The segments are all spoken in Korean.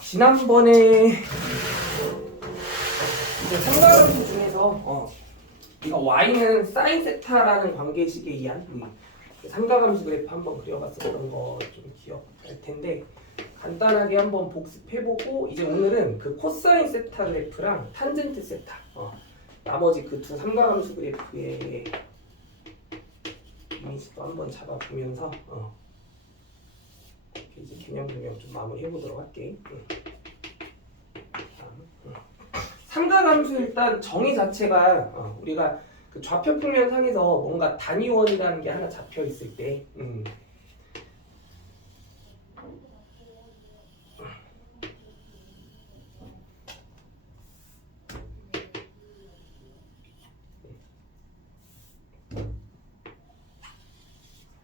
지난번에 이제 삼각함수 중에서 이거 y는 사인 세타라는 관계식에 의한 삼각함수 그래프 한번 그려봤었던 거 좀 기억할 텐데 간단하게 한번 복습해보고 이제 오늘은 그 코사인 세타 그래프랑 탄젠트 세타 나머지 그 두 삼각함수 그래프의 이미지도 한번 잡아보면서 이제 개념 설명 좀 마무리해보도록 할게. 삼각함수 일단 정의 자체가 우리가 그 좌표 평면상에서 뭔가 단위원이라는 게 하나 잡혀 있을 때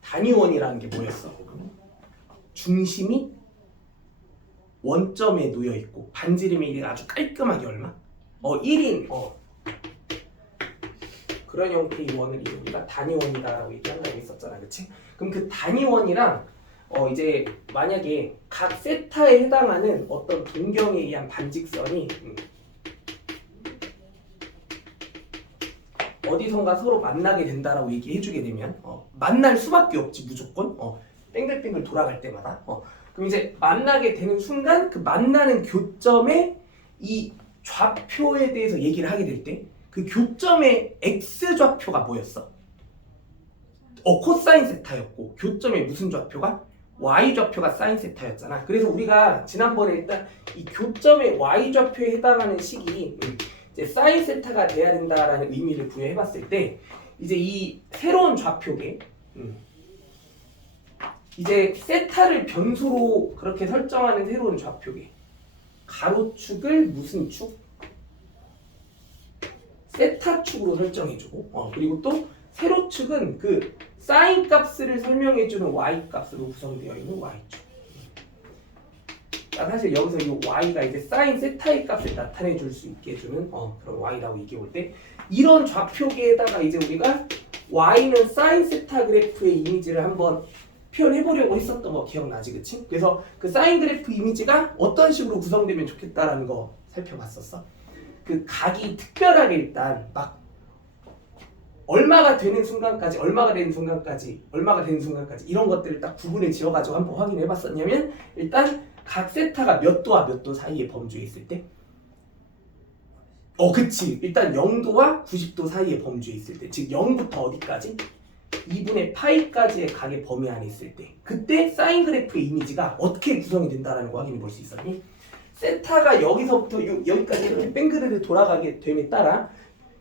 단위원이라는 게 뭐였어? 중심이 원점에 놓여 있고 반지름이 아주 깔끔하게 얼마? 1인 그런 형태의 원을 우리가 단위원이다라고 얘기한다고 했었잖아, 그치? 그럼 그 단위원이랑 이제 만약에 각 세타에 해당하는 어떤 동경에 의한 반직선이 어디선가 서로 만나게 된다라고 얘기해주게 되면 만날 수밖에 없지 무조건 뱅글뱅글 돌아갈 때마다 그럼 이제 만나게 되는 순간 그 만나는 교점에 이 좌표에 대해서 얘기를 하게 될 때 그 교점의 x좌표가 뭐였어? 코사인 세타였고 교점의 무슨 좌표가? y좌표가 사인 세타였잖아. 그래서 우리가 지난번에 일단 이 교점의 y좌표에 해당하는 식이 이제 사인 세타가 돼야 된다라는 의미를 부여해봤을 때 이제 이 새로운 좌표계 이제 세타를 변수로 그렇게 설정하는 새로운 좌표계 가로축을 무슨 축? 세타축으로 설정해주고 그리고 또 세로축은 그 사인 값을 설명해주는 y 값으로 구성되어 있는 y축. 사실 여기서 이 y가 이제 사인 세타의 값을 나타내줄 수 있게 해주는 그런 y라고 얘기해볼 때 이런 좌표계에다가 이제 우리가 y는 사인 세타 그래프의 이미지를 한번 표현해보려고 했었던 거 기억나지, 그치? 그래서 그 사인 그래프 이미지가 어떤 식으로 구성되면 좋겠다라는 거 살펴봤었어. 그 각이 특별하게 일단 막 얼마가 되는 순간까지 이런 것들을 딱 구분을 지어가지고 한번 확인해봤었냐면 일단 각 세타가 몇 도와 몇 도 사이에 범주에 있을 때 그치 일단 0도와 90도 사이에 범주에 있을 때 즉 0부터 어디까지? 2분의 파이까지의 각의 범위 안에 있을 때 그때 사인 그래프의 이미지가 어떻게 구성이 된다는 거 확인해 볼 수 있었니? 세타가 여기서부터 여기까지 이렇게 뺑그르르 돌아가게 됨에 따라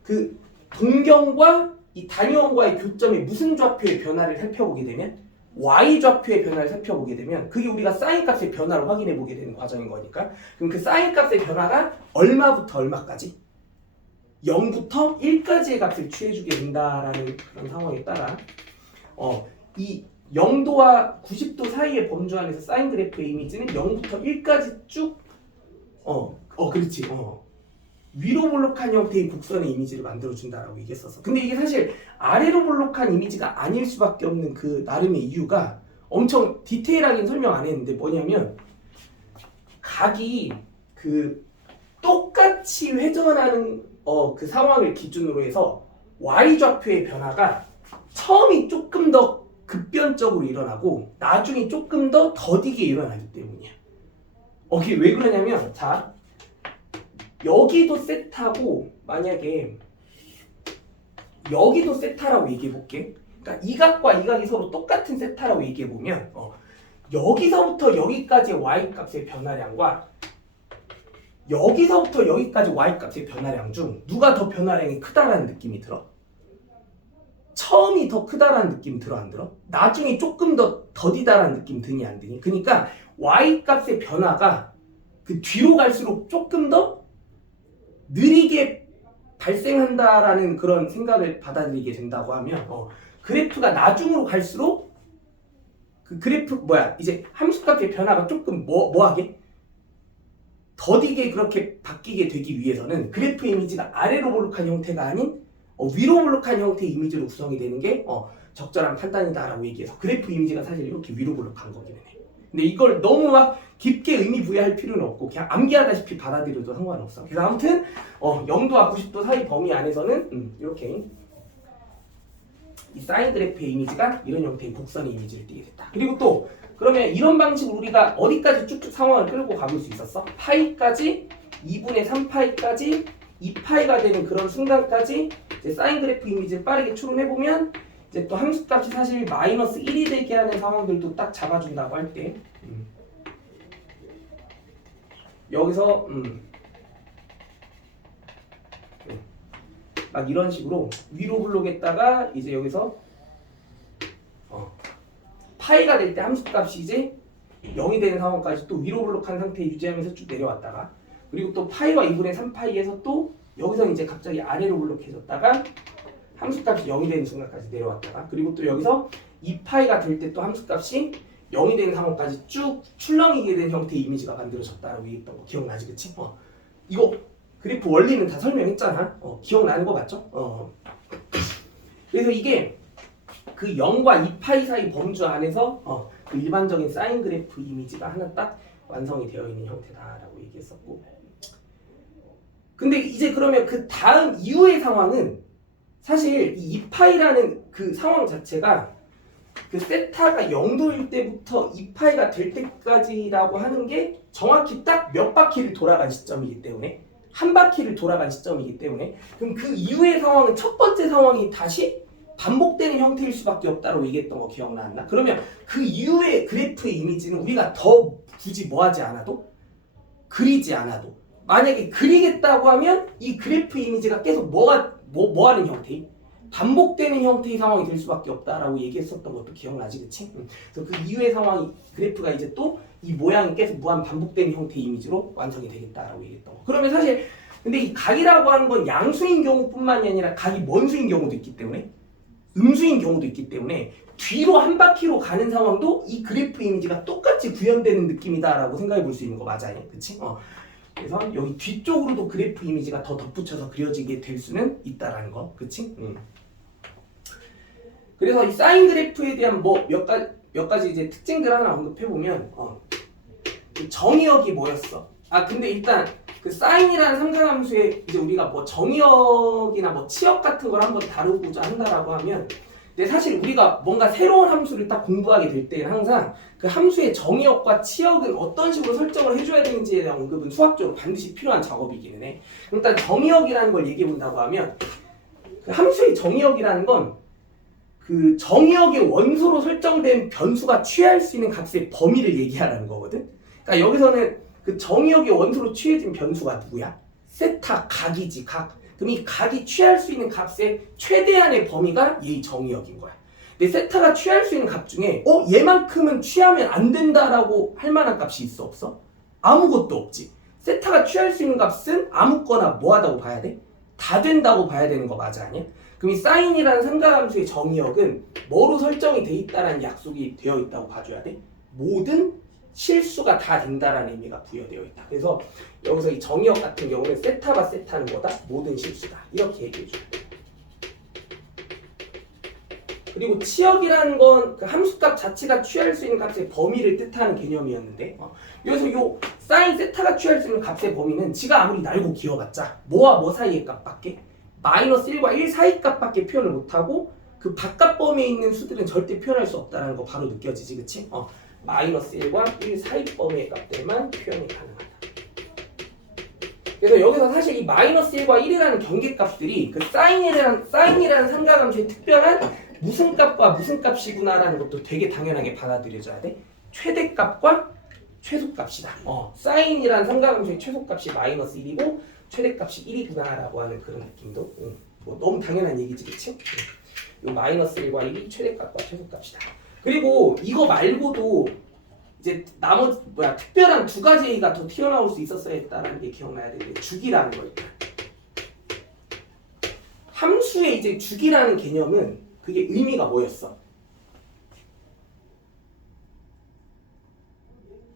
그 동경과 이 단위원과의 교점의 무슨 좌표의 변화를 살펴보게 되면 y좌표의 변화를 살펴보게 되면 그게 우리가 사인 값의 변화를 확인해 보게 되는 과정인 거니까 그럼 그 사인 값의 변화가 얼마부터 얼마까지? 0부터 1까지의 값을 취해주게 된다라는 그런 상황에 따라 이 0도와 90도 사이의 범주 안에서 사인 그래프의 이미지는 0부터 1까지 쭉 그렇지 위로 볼록한 형태의 곡선의 이미지를 만들어준다라고 얘기했었어. 근데 이게 사실 아래로 볼록한 이미지가 아닐 수밖에 없는 그 나름의 이유가 엄청 디테일하게 설명 안 했는데 뭐냐면 각이 그 똑같이 회전하는 그 상황을 기준으로 해서 y좌표의 변화가 처음이 조금 더 급변적으로 일어나고 나중에 조금 더 더디게 일어나기 때문이야. 그게 왜 그러냐면 자 여기도 세타고 만약에 여기도 세타라고 얘기해 볼게. 그러니까 이 각과 이 각이 서로 똑같은 세타라고 얘기해 보면 여기서부터 여기까지의 y 값의 변화량과 여기서부터 여기까지 y 값의 변화량 중 누가 더 변화량이 크다라는 느낌이 들어? 처음이 더 크다라는 느낌 들어 안 들어? 나중에 조금 더 더디다라는 느낌 드니 안 드니? 그러니까 y 값의 변화가 그 뒤로 갈수록 조금 더 느리게 발생한다라는 그런 생각을 받아들이게 된다고 하면 그래프가 나중으로 갈수록 그 그래프 이제 함수값의 변화가 조금 뭐하게? 더디게 그렇게 바뀌게 되기 위해서는 그래프 이미지가 아래로 볼록한 형태가 아닌 위로 블록한 형태의 이미지로 구성이 되는 게 적절한 판단이다라고 얘기해서 그래프 이미지가 사실 이렇게 위로 블록한 거기는 해. 근데 이걸 너무 막 깊게 의미 부여할 필요는 없고 그냥 암기하다시피 받아들여도 상관없어. 그래서 아무튼 0도와 90도 사이 범위 안에서는 이렇게 이 사인 그래프의 이미지가 이런 형태의 곡선의 이미지를 띠게 됐다. 그리고 또 그러면 이런 방식으로 우리가 어디까지 쭉쭉 상황을 끌고 가볼 수 있었어? 파이까지 2분의 3파이까지 2파이가 되는 그런 순간까지 이제 사인 그래프 이미지를 빠르게 추론해보면 이제 또 함수값이 사실 마이너스 1이 되게 하는 상황들도 딱 잡아준다고 할 때 여기서 막 이런 식으로 위로 블록했다가 이제 여기서 파이가 될 때 함수값이 이제 0이 되는 상황까지 또 위로 블록한 상태 유지하면서 쭉 내려왔다가 그리고 또 파이와 2분의 3파이에서 또 여기서 이제 갑자기 아래로 블록해졌다가 함수값이 0이 되는 순간까지 내려왔다가 그리고 또 여기서 2파이가 될 때 또 함수값이 0이 되는 상황까지 쭉 출렁이게 된 형태의 이미지가 만들어졌다라고 얘기했던 거 기억나지 그치? 이거 그래프 원리는 다 설명했잖아. 기억나는 거 맞죠? 그래서 이게 그 0과 2파이 사이 범주 안에서 그 일반적인 사인 그래프 이미지가 하나 딱 완성이 되어 있는 형태다라고 얘기했었고 근데 이제 그러면 그 다음 이후의 상황은 사실 이 2파이라는 그 상황 자체가 그 세타가 0도일 때부터 2파이가 될 때까지라고 하는 게 정확히 딱 몇 바퀴를 돌아간 시점이기 때문에 한 바퀴를 돌아간 시점이기 때문에 그럼 그 이후의 상황은 첫 번째 상황이 다시 반복되는 형태일 수밖에 없다고 얘기했던 거 기억나나? 그러면 그 이후의 그래프의 이미지는 우리가 더 굳이 뭐 하지 않아도 그리지 않아도 만약에 그리겠다고 하면 이 그래프 이미지가 계속 뭐 하는 형태? 반복되는 형태의 상황이 될 수밖에 없다라고 얘기했었던 것도 기억나지, 그치? 그래서 그 이후의 상황이 그래프가 이제 또 이 모양이 계속 무한 반복되는 형태의 이미지로 완성이 되겠다라고 얘기했던 거. 그러면 사실 근데 이 각이라고 하는 건 양수인 경우뿐만이 아니라 각이 먼수인 경우도 있기 때문에 음수인 경우도 있기 때문에 뒤로 한 바퀴로 가는 상황도 이 그래프 이미지가 똑같이 구현되는 느낌이다라고 생각해 볼 수 있는 거 맞아요, 그치? 그래서 여기 뒤쪽으로도 그래프 이미지가 더 덧붙여서 그려지게 될 수는 있다라는 거, 그치? 그래서 이 사인 그래프에 대한 몇 가지 이제 특징들 하나 언급해 보면 정의역이 뭐였어? 근데 일단 그 사인이라는 삼각함수에 이제 우리가 뭐 정의역이나 뭐 치역 같은 걸 한번 다루고자 한다라고 하면 근데 사실 우리가 뭔가 새로운 함수를 딱 공부하게 될 때는 항상 그 함수의 정의역과 치역은 어떤 식으로 설정을 해줘야 되는지에 대한 언급은 수학적으로 반드시 필요한 작업이기는 해. 일단 정의역이라는 걸 얘기해 본다고 하면 그 함수의 정의역이라는 건 그 정의역의 원소로 설정된 변수가 취할 수 있는 값의 범위를 얘기하라는 거거든. 그러니까 여기서는 그 정의역의 원소로 취해진 변수가 누구야? 세타 각이지 각. 그럼 이 각이 취할 수 있는 값의 최대한의 범위가 얘의 정의역인 거야. 근데 세타가 취할 수 있는 값 중에 얘만큼은 취하면 안 된다라고 할 만한 값이 있어 없어? 아무것도 없지. 세타가 취할 수 있는 값은 아무거나 뭐 하다고 봐야 돼? 다 된다고 봐야 되는 거 맞아 아니야? 그럼 이 사인이라는 삼각함수의 정의역은 뭐로 설정이 돼 있다라는 약속이 되어 있다고 봐줘야 돼? 모든 실수가 다 된다라는 의미가 부여되어 있다. 그래서 여기서 이 정의역 같은 경우는 세타가 세타는 뭐다? 모든 실수다. 이렇게 얘기해줘야 돼. 그리고 치역이라는 건 그 함수값 자체가 취할 수 있는 값의 범위를 뜻하는 개념이었는데 여기서 요 사인 세타가 취할 수 있는 값의 범위는 지가 아무리 날고 기어봤자 뭐와 뭐 사이의 값밖에 마이너스 1과 1 사이 값밖에 표현을 못하고 그 바깥 범위에 있는 수들은 절대 표현할 수 없다는 거 바로 느껴지지 그치? 마이너스 1과 1 사이 범위의 값들만 표현이 가능하다. 그래서 여기서 사실 이 마이너스 1과 1이라는 경계값들이 그 사인이라는 삼각함수의 특별한 무슨 값과 무슨 값이구나라는 것도 되게 당연하게 받아들여져야 돼. 최대값과 최소값이다. 사인이라는 삼각함수의 최소값이 마이너스 1이고 최대값이 1이구나라고 하는 그런 느낌도 뭐 너무 당연한 얘기지 그치? 이 마이너스 1과 1이 최대값과 최소값이다. 그리고 이거 말고도 이제 나머지 특별한 두 가지 얘기가 더 튀어나올 수 있었어야 했다라는 게 기억나야 되는데 주기라는 거 있다. 함수의 이제 주기라는 개념은 그게 의미가 뭐였어?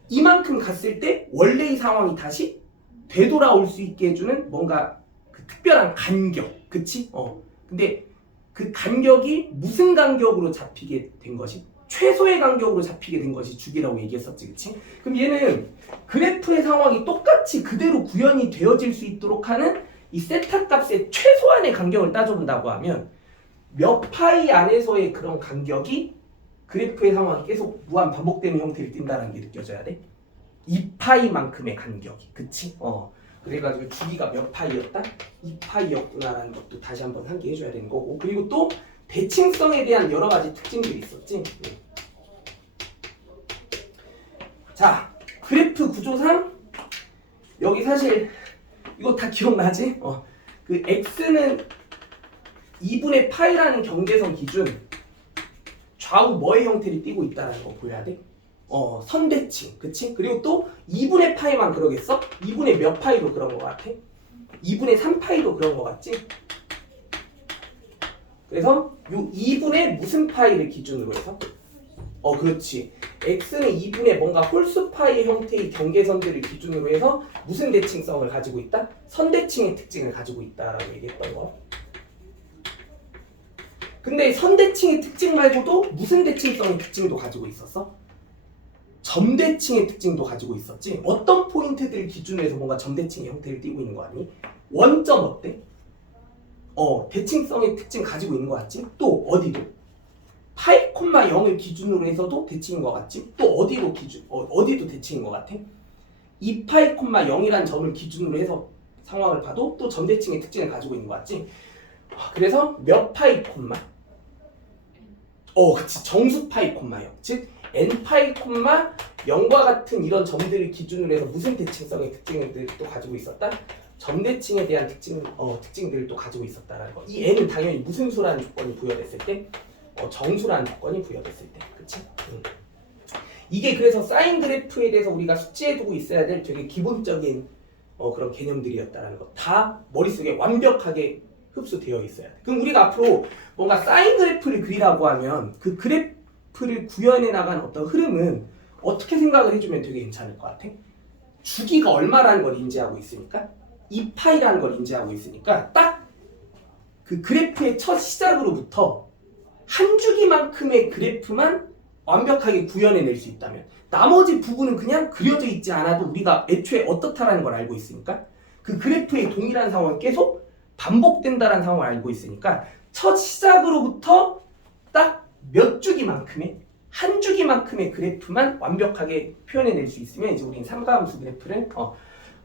이만큼 갔을 때 원래의 상황이 다시 되돌아올 수 있게 해주는 뭔가 그 특별한 간격, 그치? 근데 그 간격이 무슨 간격으로 잡히게 된 것이 최소의 간격으로 잡히게 된 것이 주기라고 얘기했었지, 그치? 그럼 얘는 그래프의 상황이 똑같이 그대로 구현이 되어질 수 있도록 하는 이 세타 값의 최소한의 간격을 따져본다고 하면 몇 파이 안에서의 그런 간격이 그래프의 상황이 계속 무한 반복되는 형태를 띈다는 게 느껴져야 돼. 2파이만큼의 간격이, 그치? 그래가지고 주기가 몇 파이였다? 2파이였구나라는 것도 다시 한번 상기해줘야 되는 거고, 그리고 또 대칭성에 대한 여러 가지 특징들이 있었지. 자, 그래프 구조상 여기 사실 이거 다 기억나지? 그 x는 2분의 파이라는 경계선 기준 좌우 뭐의 형태를 띠고 있다는 거 보여야 돼. 선대칭, 그치? 그리고 또 2분의 파이만 그러겠어? 2분의 몇 파이도 그런 거 같아? 2분의 3파이도 그런 거 같지? 그래서 요 2분의 무슨 파이를 기준으로 해서? 그렇지. x는 2분의 뭔가 홀수파이 형태의 경계선들을 기준으로 해서 무슨 대칭성을 가지고 있다? 선대칭의 특징을 가지고 있다라고 얘기했던 거. 근데 선대칭의 특징 말고도 무슨 대칭성의 특징도 가지고 있었어? 점대칭의 특징도 가지고 있었지. 어떤 포인트들을 기준으로 해서 뭔가 점대칭의 형태를 띠고 있는 거 아니? 원점 어때? 대칭성의 특징 가지고 있는 거 같지? 또 어디도? 파이, 0을 기준으로 해서도 대칭인 것 같지? 또 어디도 대칭인 것 같아? 2파이, 0이란 점을 기준으로 해서 상황을 봐도 또 점대칭의 특징을 가지고 있는 것 같지? 그래서 몇 파이, 그치. 정수 파이, 0. 즉 n파이, 0과 같은 이런 점들을 기준으로 해서 무슨 대칭성의 특징들을 또 가지고 있었다? 점대칭에 대한 특징들을 또 가지고 있었다라는 거. 이 n은 당연히 무슨 수라는 조건이 부여됐을 때? 정수라는 조건이 부여됐을 때. 그치? 이게 그래서 사인 그래프에 대해서 우리가 숙지해두고 있어야 될 되게 기본적인 그런 개념들이었다라는 거. 다 머릿속에 완벽하게 흡수되어 있어야 돼. 그럼 우리가 앞으로 뭔가 사인 그래프를 그리라고 하면 그 그래프를 구현해 나간 어떤 흐름은 어떻게 생각을 해주면 되게 괜찮을 것 같아? 주기가 얼마라는 걸 인지하고 있으니까 2파이라는 걸 인지하고 있으니까 딱 그 그래프의 첫 시작으로부터 한 주기만큼의 그래프만 완벽하게 구현해낼 수 있다면 나머지 부분은 그냥 그려져 있지 않아도 우리가 애초에 어떻다라는 걸 알고 있으니까 그 그래프의 동일한 상황이 계속 반복된다는 상황을 알고 있으니까 첫 시작으로부터 딱 몇 주기만큼의 한 주기만큼의 그래프만 완벽하게 표현해낼 수 있으면 이제 우리는 삼가함수 그래프를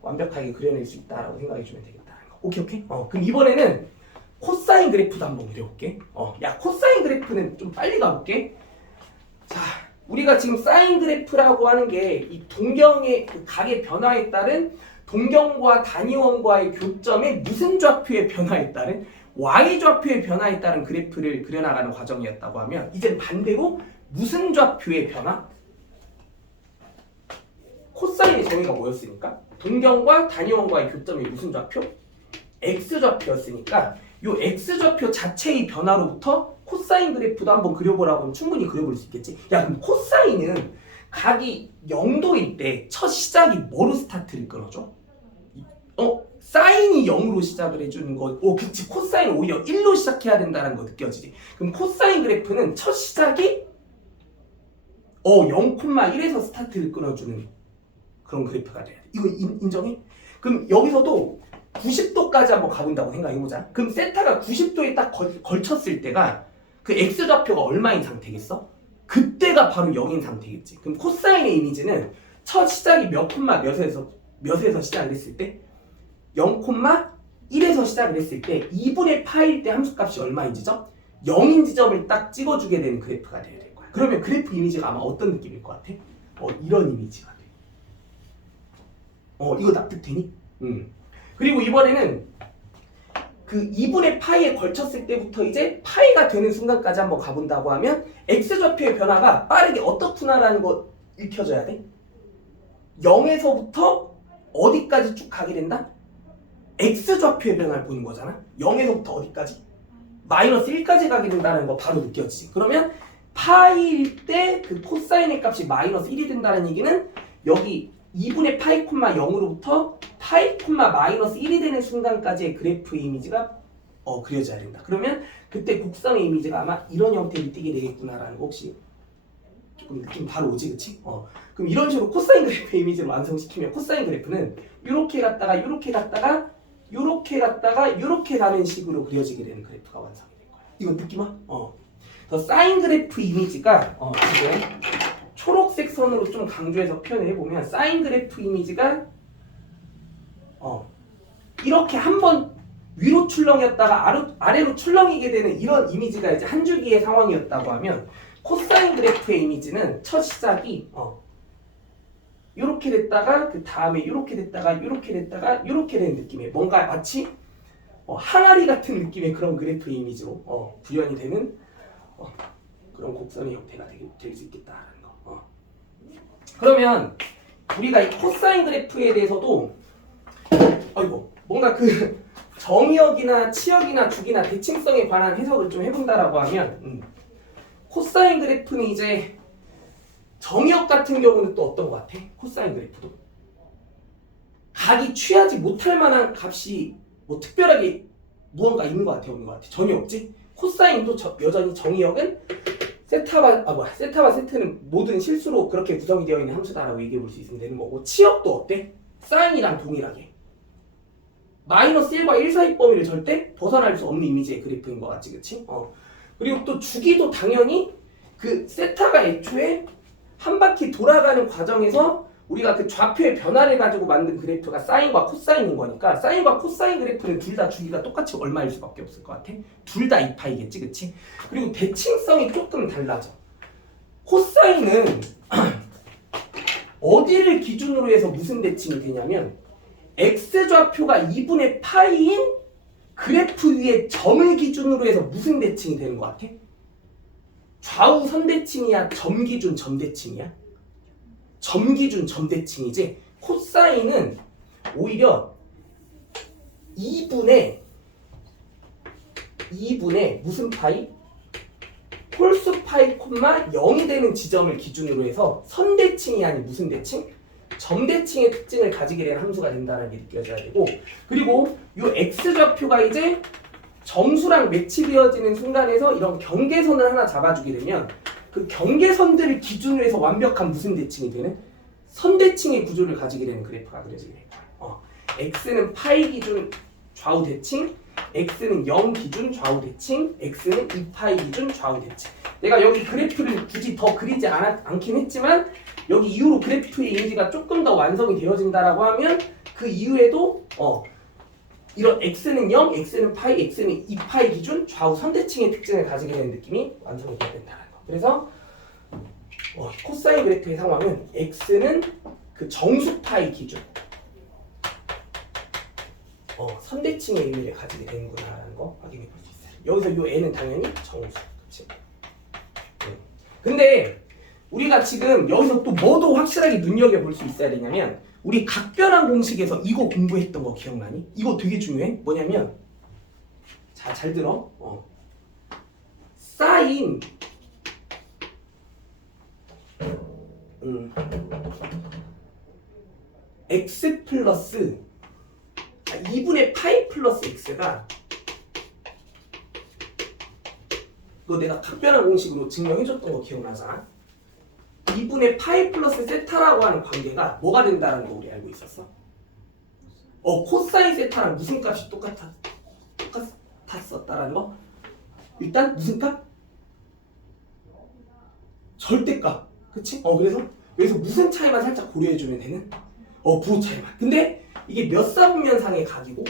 완벽하게 그려낼 수 있다라고 생각해주면 되겠다는 거. 오케이. 그럼 이번에는 코사인 그래프도 한번 그려볼게. 코사인 그래프는 좀 빨리 가볼게. 자, 우리가 지금 사인 그래프라고 하는 게 이 동경의 그 각의 변화에 따른 동경과 단위원과의 교점의 무슨 좌표의 변화에 따른 y 좌표의 변화에 따른 그래프를 그려나가는 과정이었다고 하면 이제 반대로 무슨 좌표의 변화? 코사인의 정의가 뭐였습니까? 동경과 단위원과의 교점이 무슨 좌표? x 좌표였으니까 이 x좌표 자체의 변화로부터 코사인 그래프도 한번 그려보라고 하면 충분히 그려볼 수 있겠지. 그럼 코사인은 각이 0도일 때 첫 시작이 뭐로 스타트를 끊어줘? 사인이 0으로 시작을 해주는 거. 그치. 코사인은 오히려 1로 시작해야 된다는 거 느껴지지. 그럼 코사인 그래프는 첫 시작이 0,1에서 스타트를 끊어주는 그런 그래프가 돼야 돼. 이거 인정해? 그럼 여기서도 90도까지 한번 가본다고 생각해보자. 그럼 세타가 90도에 딱 걸쳤을 때가 그 x좌표가 얼마인 상태겠어? 그때가 바로 0인 상태겠지. 그럼 코사인의 이미지는 첫 시작이 몇에서 시작을 했을 때? 0,1에서 시작을 했을 때 2분의 파일 때 함수값이 얼마인 지점? 0인 지점을 딱 찍어주게 되는 그래프가 돼야 될 거야. 그러면 그래프 이미지가 아마 어떤 느낌일 것 같아? 이런 이미지가 돼. 이거 납득되니? 그리고 이번에는 그 2분의 파이에 걸쳤을 때부터 이제 파이가 되는 순간까지 한번 가본다고 하면 x좌표의 변화가 빠르게 어떻구나라는 거 읽혀져야 돼. 0에서부터 어디까지 쭉 가게 된다? x좌표의 변화를 보는 거잖아. 0에서부터 어디까지? 마이너스 1까지 가게 된다는 거 바로 느껴지지. 그러면 파이일 때 그 코사인의 값이 마이너스 1이 된다는 얘기는 여기 2분의 파이, 0으로부터 파이, 마이너스 1이 되는 순간까지의 그래프 이미지가 그려져야 된다. 그러면 그때 곡선의 이미지가 아마 이런 형태로 띄게 되겠구나라는 거 혹시 조금 느낌 바로 오지, 그치? 그럼 이런 식으로 코사인 그래프의 이미지를 완성시키면 코사인 그래프는 이렇게 갔다가 이렇게 갔다가 이렇게 갔다가 이렇게 가는 식으로 그려지게 되는 그래프가 완성이 될 거야. 이거 느낌 와? 더 사인 그래프 이미지가 지금 초록색 선으로 좀 강조해서 표현을 해보면 사인 그래프 이미지가 이렇게 한번 위로 출렁이었다가 아래로 출렁이게 되는 이런 이미지가 이제 한 주기의 상황이었다고 하면 코사인 그래프의 이미지는 첫 시작이 이렇게 됐다가 그 다음에 이렇게 됐다가 이렇게 됐다가 이렇게 된 느낌의 뭔가 마치 항아리 같은 느낌의 그런 그래프의 이미지로 구현이 되는 그런 곡선의 형태가 될 수 있겠다라는 거. 그러면 우리가 이 코사인 그래프에 대해서도 뭔가 그 정의역이나 치역이나 주기나 대칭성에 관한 해석을 좀 해본다라고 하면 코사인 그래프는 이제 정의역 같은 경우는 또 어떤 것 같아? 코사인 그래프도 각이 취하지 못할 만한 값이 뭐 특별하게 무언가 있는 것 같아, 없는 것 같아? 전혀 없지? 코사인도 여전히 정의역은 세타와 세트는 모든 실수로 그렇게 구성이 되어 있는 함수다라고 얘기해 볼 수 있으면 되는 거고, 치역도 어때? 사인이랑 동일하게 마이너스 1과 1 사이 범위를 절대 벗어날 수 없는 이미지의 그래프인 것 같지, 그치? 그리고 또 주기도 당연히 그 세타가 애초에 한 바퀴 돌아가는 과정에서 우리가 그 좌표의 변화를 가지고 만든 그래프가 사인과 코사인인 거니까 사인과 코사인 그래프는 둘 다 주기가 똑같이 얼마일 수밖에 없을 것 같아? 둘 다 2파이겠지, 그치? 그리고 대칭성이 조금 달라져. 코사인은 어디를 기준으로 해서 무슨 대칭이 되냐면 x좌표가 2분의 파이인 그래프 위에 점을 기준으로 해서 무슨 대칭이 되는 것 같아? 좌우 선대칭이야? 점 기준 점대칭이야? 점 기준 점대칭이지. 코사인은 오히려 2분의 무슨 파이? 홀수 파이 콤마 0이 되는 지점을 기준으로 해서 선대칭이 아닌 무슨 대칭? 점대칭의 특징을 가지게 되는 함수가 된다는 게 느껴져야 되고, 그리고 이 x좌표가 이제 점수랑 매치되어지는 순간에서 이런 경계선을 하나 잡아주게 되면 그 경계선들을 기준으로 해서 완벽한 무슨 대칭이 되는 선대칭의 구조를 가지게 되는 그래프가 그려지게 됩니다. x는 파이 기준 좌우 대칭, x는 0 기준 좌우 대칭, x는 2파이 기준 좌우 대칭. 내가 여기 그래프를 굳이 더 그리지 않긴 했지만 여기 이후로 그래프의 이미지가 조금 더 완성이 되어진다라고 하면 그 이후에도 이런 x는 0, x는 파이, x는 2파이 기준 좌우 선대칭의 특징을 가지게 되는 느낌이 완성이 되어야 된다는 거. 그래서 코사인 그래프의 상황은 x는 그 정수 파이 기준 선대칭의 의미를 가지게 되는구나라는 거 확인해 볼 수 있어요. 여기서 이 n은 당연히 정수. 그치? 근데 우리가 지금 여기서 또 뭐도 확실하게 눈여겨볼 수 있어야 되냐면 우리 각변환 공식에서 이거 공부했던 거 기억나니? 이거 되게 중요해. 뭐냐면 자, 잘 들어. 사인 x 플러스 2분의 파이 플러스 x가 그거 내가 각변환 공식으로 증명해줬던 거 기억나잖아? 2분의 파이 플러스 세타라고 하는 관계가 뭐가 된다는 거 우리 알고 있었어? 코사인 세타랑 무슨 값이 똑같았었다라는 거? 일단 무슨 값? 절대값. 그치? 그래서 무슨 차이만 살짝 고려해주면 되는? 부호 차이만. 근데 이게 몇 사분면상의 각이고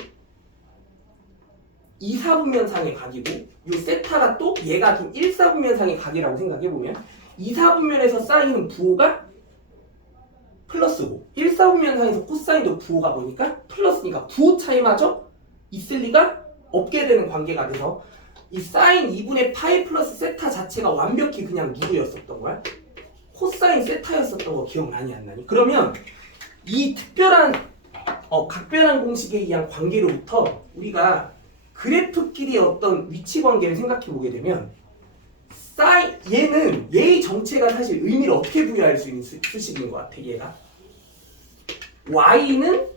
2사분면상의 각이고 이 세타가 또 얘가 1사분면상의 각이라고 생각해보면 2사분면에서 사인은 부호가 플러스고 1사분면상에서 코사인도 부호가 뭐니까 플러스니까 부호 차이마저 있을 리가 없게 되는 관계가 돼서 이 사인 2분의 파이 플러스 세타 자체가 완벽히 그냥 누구였었던 거야? 코사인 세타였었던 거 기억나니 안 나니? 그러면 이 특별한 각변환 공식에 의한 관계로부터 우리가 그래프끼리의 어떤 위치 관계를 생각해 보게 되면 얘의 정체가 사실 의미를 어떻게 부여할 수 있는 수식인 것 같아. 얘가 y는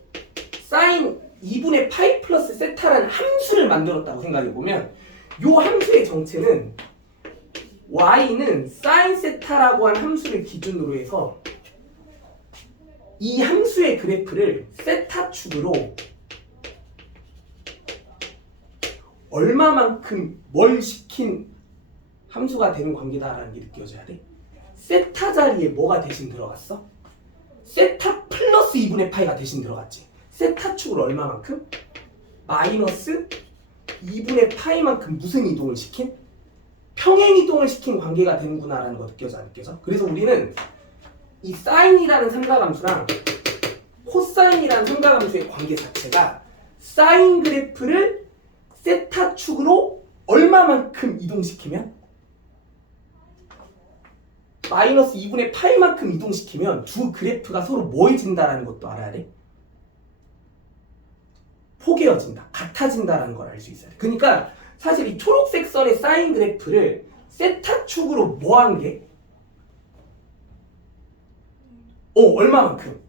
사인 2분의 파이 플러스 세타라는 함수를 만들었다고 생각해보면 요 함수의 정체는 y는 사인 세타라고 한 함수를 기준으로 해서 이 함수의 그래프를 세타축으로 얼마만큼 뭘 시킨 함수가 되는 관계다라는 게 느껴져야 돼. 세타 자리에 뭐가 대신 들어갔어? 세타 플러스 2분의 파이가 대신 들어갔지. 세타축을 얼마만큼? 마이너스 2분의 파이만큼 무슨 이동을 시킨? 평행 이동을 시킨 관계가 되는구나라는 거 느껴져 안 느껴져? 그래서 우리는 이 사인이라는 삼각함수랑 코사인이라는 삼각함수의 관계 자체가 사인 그래프를 세타축으로 얼마만큼 이동시키면? 마이너스 2분의 파이만큼 이동시키면 두 그래프가 서로 뭐해진다라는 것도 알아야 돼. 포개어진다, 같아진다라는 걸 알 수 있어야 돼. 그러니까 사실 이 초록색 선의 사인 그래프를 세타축으로 뭐 한 게? 얼마만큼?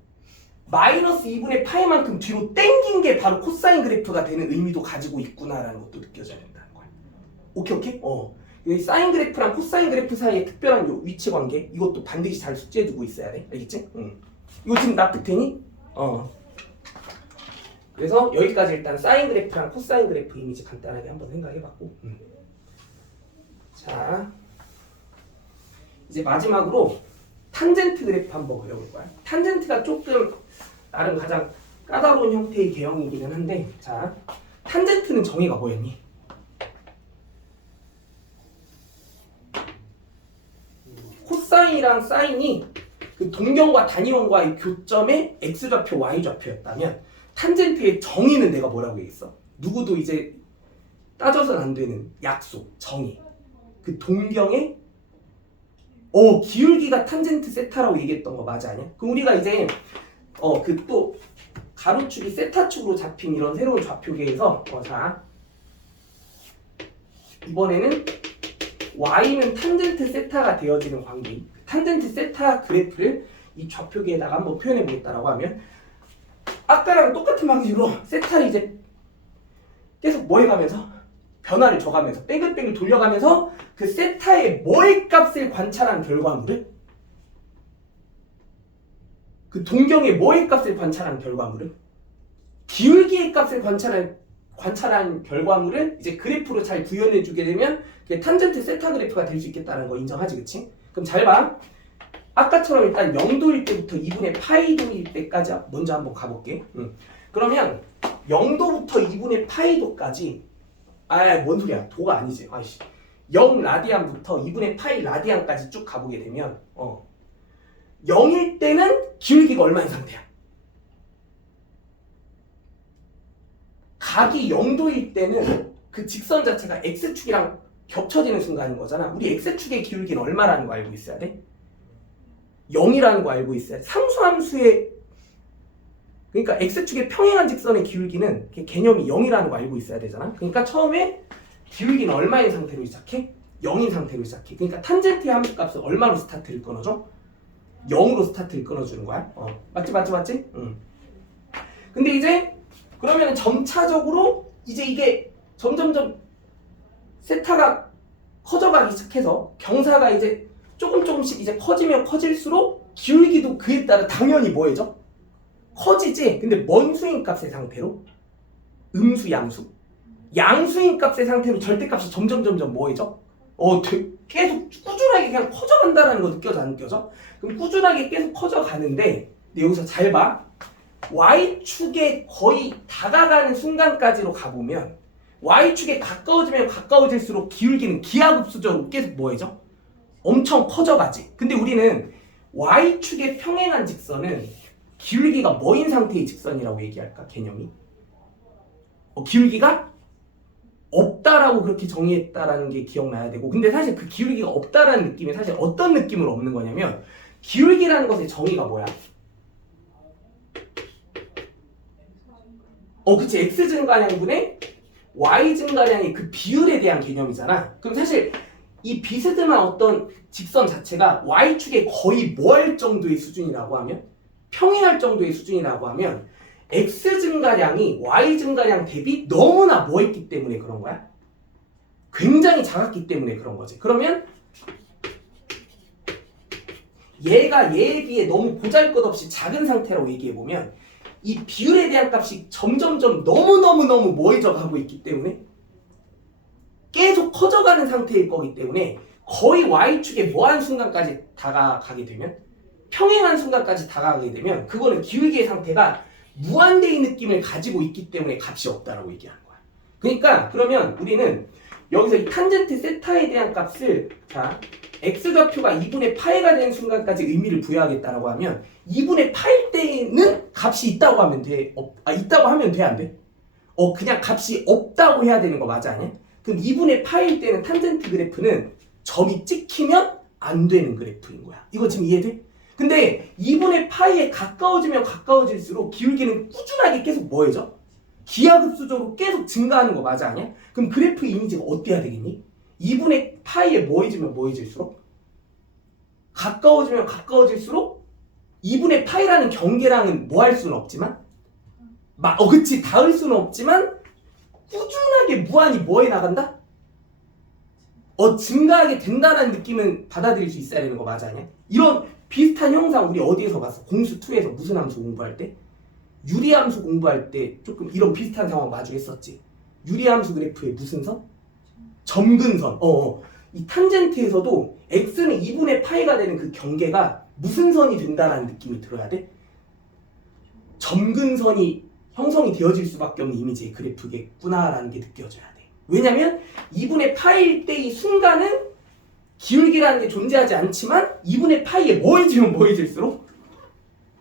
마이너스 2분의 파이만큼 뒤로 땡긴 게 바로 코사인 그래프가 되는 의미도 가지고 있구나라는 것도 느껴져야 된다는 거야. 오케이? 이 사인 그래프랑 코사인 그래프 사이의 특별한 요 위치 관계, 이것도 반드시 잘 숙지해두고 있어야 돼. 알겠지? 이거 지금 납득되니? 그래서 여기까지 일단 사인 그래프랑 코사인 그래프 이미지 간단하게 한번 생각해봤고, 자 이제 마지막으로 탄젠트 그래프 한번 그려볼 거야. 탄젠트가 조금 나름 가장 까다로운 형태의 개형이기는 한데, 자 탄젠트는 정의가 뭐였니? 코사인이랑 사인이 그 동경과 단위원과의 교점의 x좌표, y좌표였다면 탄젠트의 정의는 내가 뭐라고 얘기했어? 누구도 이제 따져서는 안 되는 약속, 정의. 그 동경의 기울기가 탄젠트 세타라고 얘기했던 거 맞아 아니야? 그럼 우리가 이제 그 또 가로축이 세타축으로 잡힌 이런 새로운 좌표계에서 자 이번에는 y는 탄젠트 세타가 되어지는 관계, 탄젠트 세타 그래프를 이 좌표계에다가 한번 표현해 보겠다라고 하면 아까랑 똑같은 방식으로 세타를 이제 계속 뭐 해가면서 변화를 줘가면서 뺑글뺑글 돌려가면서 그 세타의 뭐의 값을 관찰한 결과물을, 그 동경의 뭐의 값을 관찰한 결과물을, 기울기의 값을 관찰한 결과물을 이제 그래프로 잘 구현해 주게 되면 그게 탄젠트 세타 그래프가 될 수 있겠다는 거 인정하지, 그치? 그럼 잘 봐. 아까처럼 일단 0도일 때부터 2분의 파이도일 때까지 먼저 한번 가볼게. 그러면 0도부터 2분의 파이도까지, 뭔 소리야? 도가 아니지. 0 라디안부터 2분의 파이 라디안까지 쭉 가보게 되면 0일 때는 기울기가 얼마인 상태야? 각이 0도일 때는 그 직선 자체가 x축이랑 겹쳐지는 순간인 거잖아. 우리 x축의 기울기는 얼마라는 거 알고 있어야 돼? 0이라는 거 알고 있어야 돼. 상수함수의, 그러니까 x축의 평행한 직선의 기울기는 개념이 0이라는 거 알고 있어야 되잖아. 그러니까 처음에 기울기는 얼마인 상태로 시작해? 0인 상태로 시작해. 그러니까 탄젠트의 함수값은 얼마로 스타트를 끊어줘? 0으로 스타트를 끊어주는 거야. 맞지? 응. 근데 이제 그러면 점차적으로 이제 이게 점점점 세타가 커져가기 시작해서 경사가 이제 조금씩 이제 커지면 커질수록 기울기도 그에 따라 당연히 뭐해져? 커지지. 근데 뭔 수인 값의 상태로? 음수, 양수. 양수인 값의 상태로 절대값이 점점 뭐해져? 계속 꾸준하게 그냥 커져간다는 거 느껴져 안 느껴져? 그럼 꾸준하게 계속 커져가는데, 근데 여기서 잘 봐. y축에 거의 다가가는 순간까지로 가보면 y축에 가까워지면 가까워질수록 기울기는 기하급수적으로 계속 뭐해져? 엄청 커져가지. 근데 우리는 y축에 평행한 직선은 기울기가 뭐인 상태의 직선이라고 얘기할까? 개념이 기울기가 없다라고 그렇게 정의했다라는 게 기억나야 되고, 근데 사실 그 기울기가 없다라는 느낌이 사실 어떤 느낌으로 없는 거냐면, 기울기라는 것의 정의가 뭐야? 그치. x 증가량분의 y 증가량의 그 비율에 대한 개념이잖아. 그럼 사실 이 비스듬한 어떤 직선 자체가 y축에 거의 뭐 할 정도의 수준이라고 하면, 평행할 정도의 수준이라고 하면 x 증가량이 y 증가량 대비 너무나 뭐했기 때문에 그런 거야? 굉장히 작았기 때문에 그런 거지. 그러면 얘가 얘에 비해 너무 보잘것없이 작은 상태라고 얘기해보면 이 비율에 대한 값이 점점점 너무너무너무 뭐해져 가고 있기 때문에 계속 커져가는 상태일 거기 때문에 거의 y축에 뭐한 순간까지 다가가게 되면 평행한 순간까지 다가가게 되면 그거는 기울기의 상태가 무한대의 느낌을 가지고 있기 때문에 값이 없다라고 얘기하는 거야. 그러니까 그러면 우리는 여기서 이 탄젠트 세타에 대한 값을 자 x좌표가 2분의 파이가 되는 순간까지 의미를 부여하겠다라고 하면 2분의 파일 때는 값이 있다고 하면 돼. 있다고 하면 돼, 안 돼? 그냥 값이 없다고 해야 되는 거 맞아, 아니야? 그럼 2분의 파일 때는 탄젠트 그래프는 점이 찍히면 안 되는 그래프인 거야. 이거 지금 이해돼? 근데 2분의 파이에 가까워지면 가까워질수록 기울기는 꾸준하게 계속 뭐해져? 기하급수적으로 계속 증가하는 거 맞아, 아니야? 그럼 그래프 이미지가 어때야 되겠니? 2분의 파이에 뭐해지면 뭐해질수록? 가까워지면 가까워질수록 2분의 파이라는 경계랑은 뭐 할 수는 없지만 그치, 닿을 수는 없지만 꾸준하게 무한히 뭐해 나간다? 증가하게 된다는 느낌은 받아들일 수 있어야 되는 거 맞아, 아니야? 이런 비슷한 형상 우리 어디에서 봤어? 공수 2에서 무슨 함수 공부할 때? 유리함수 공부할 때 조금 이런 비슷한 상황 마주했었지. 유리함수 그래프의 무슨 선? 점근선. 이 탄젠트에서도 x는 2분의 파이가 되는 그 경계가 무슨 선이 된다라는 느낌이 들어야 돼? 점근선이 형성이 되어질 수밖에 없는 이미지의 그래프겠구나라는 게 느껴져야 돼. 왜냐면 2분의 파이일 때 이 순간은 기울기라는 게 존재하지 않지만 2분의 파이에 뭐해지면 뭐해질수록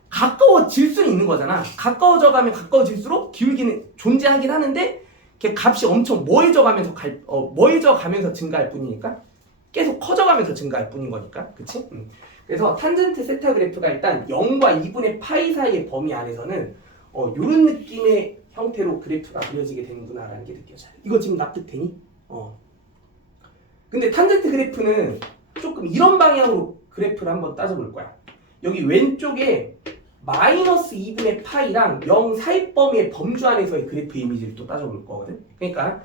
가까워질 수는 있는 거잖아. 가까워져 가면 가까워질수록 기울기는 존재하긴 하는데 걔 값이 엄청 뭐해져 가면서 증가할 뿐이니까 계속 커져가면서 증가할 뿐인 거니까. 그치? 그래서 탄젠트 세타 그래프가 일단 0과 2분의 파이 사이의 범위 안에서는 요런 느낌의 형태로 그래프가 그려지게 되는구나라는 게 느껴져요. 이거 지금 납득되니? 근데 탄젠트 그래프는 조금 이런 방향으로 그래프를 한번 따져볼 거야. 여기 왼쪽에 마이너스 2분의 파이랑 0 사이 범위의 범주 안에서의 그래프 이미지를 또 따져볼 거거든. 그러니까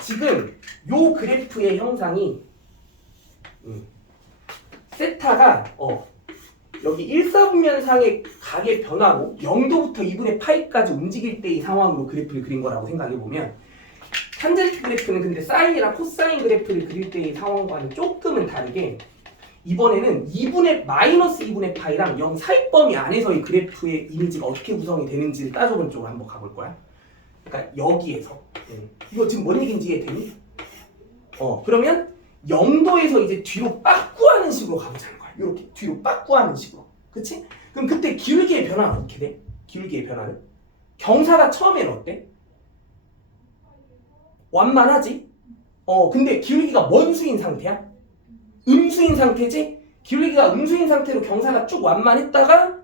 지금 요 그래프의 형상이 세타가 여기 1사분면상의 각의 변화로 0도부터 2분의 파이까지 움직일 때의 상황으로 그래프를 그린 거라고 생각해보면 탄젠트 그래프는 근데 사인이랑 코사인 그래프를 그릴 때의 상황과는 조금은 다르게 이번에는 마이너스 2분의 파이랑 0 사이 범위 안에서의 그래프의 이미지가 어떻게 구성이 되는지를 따져본 쪽으로 한번 가볼 거야. 그러니까 여기에서 이거 지금 뭔 얘기인지 이해되니? 그러면 0도에서 이제 뒤로 빠꾸하는 식으로 가보자는 거야. 이렇게 뒤로 빠꾸하는 식으로. 그치? 그럼 그때 기울기의 변화는 어떻게 돼? 기울기의 변화는? 경사가 처음에는 어때? 완만하지? 근데 기울기가 뭔 수인 상태야? 음수인 상태지? 기울기가 음수인 상태로 경사가 쭉 완만했다가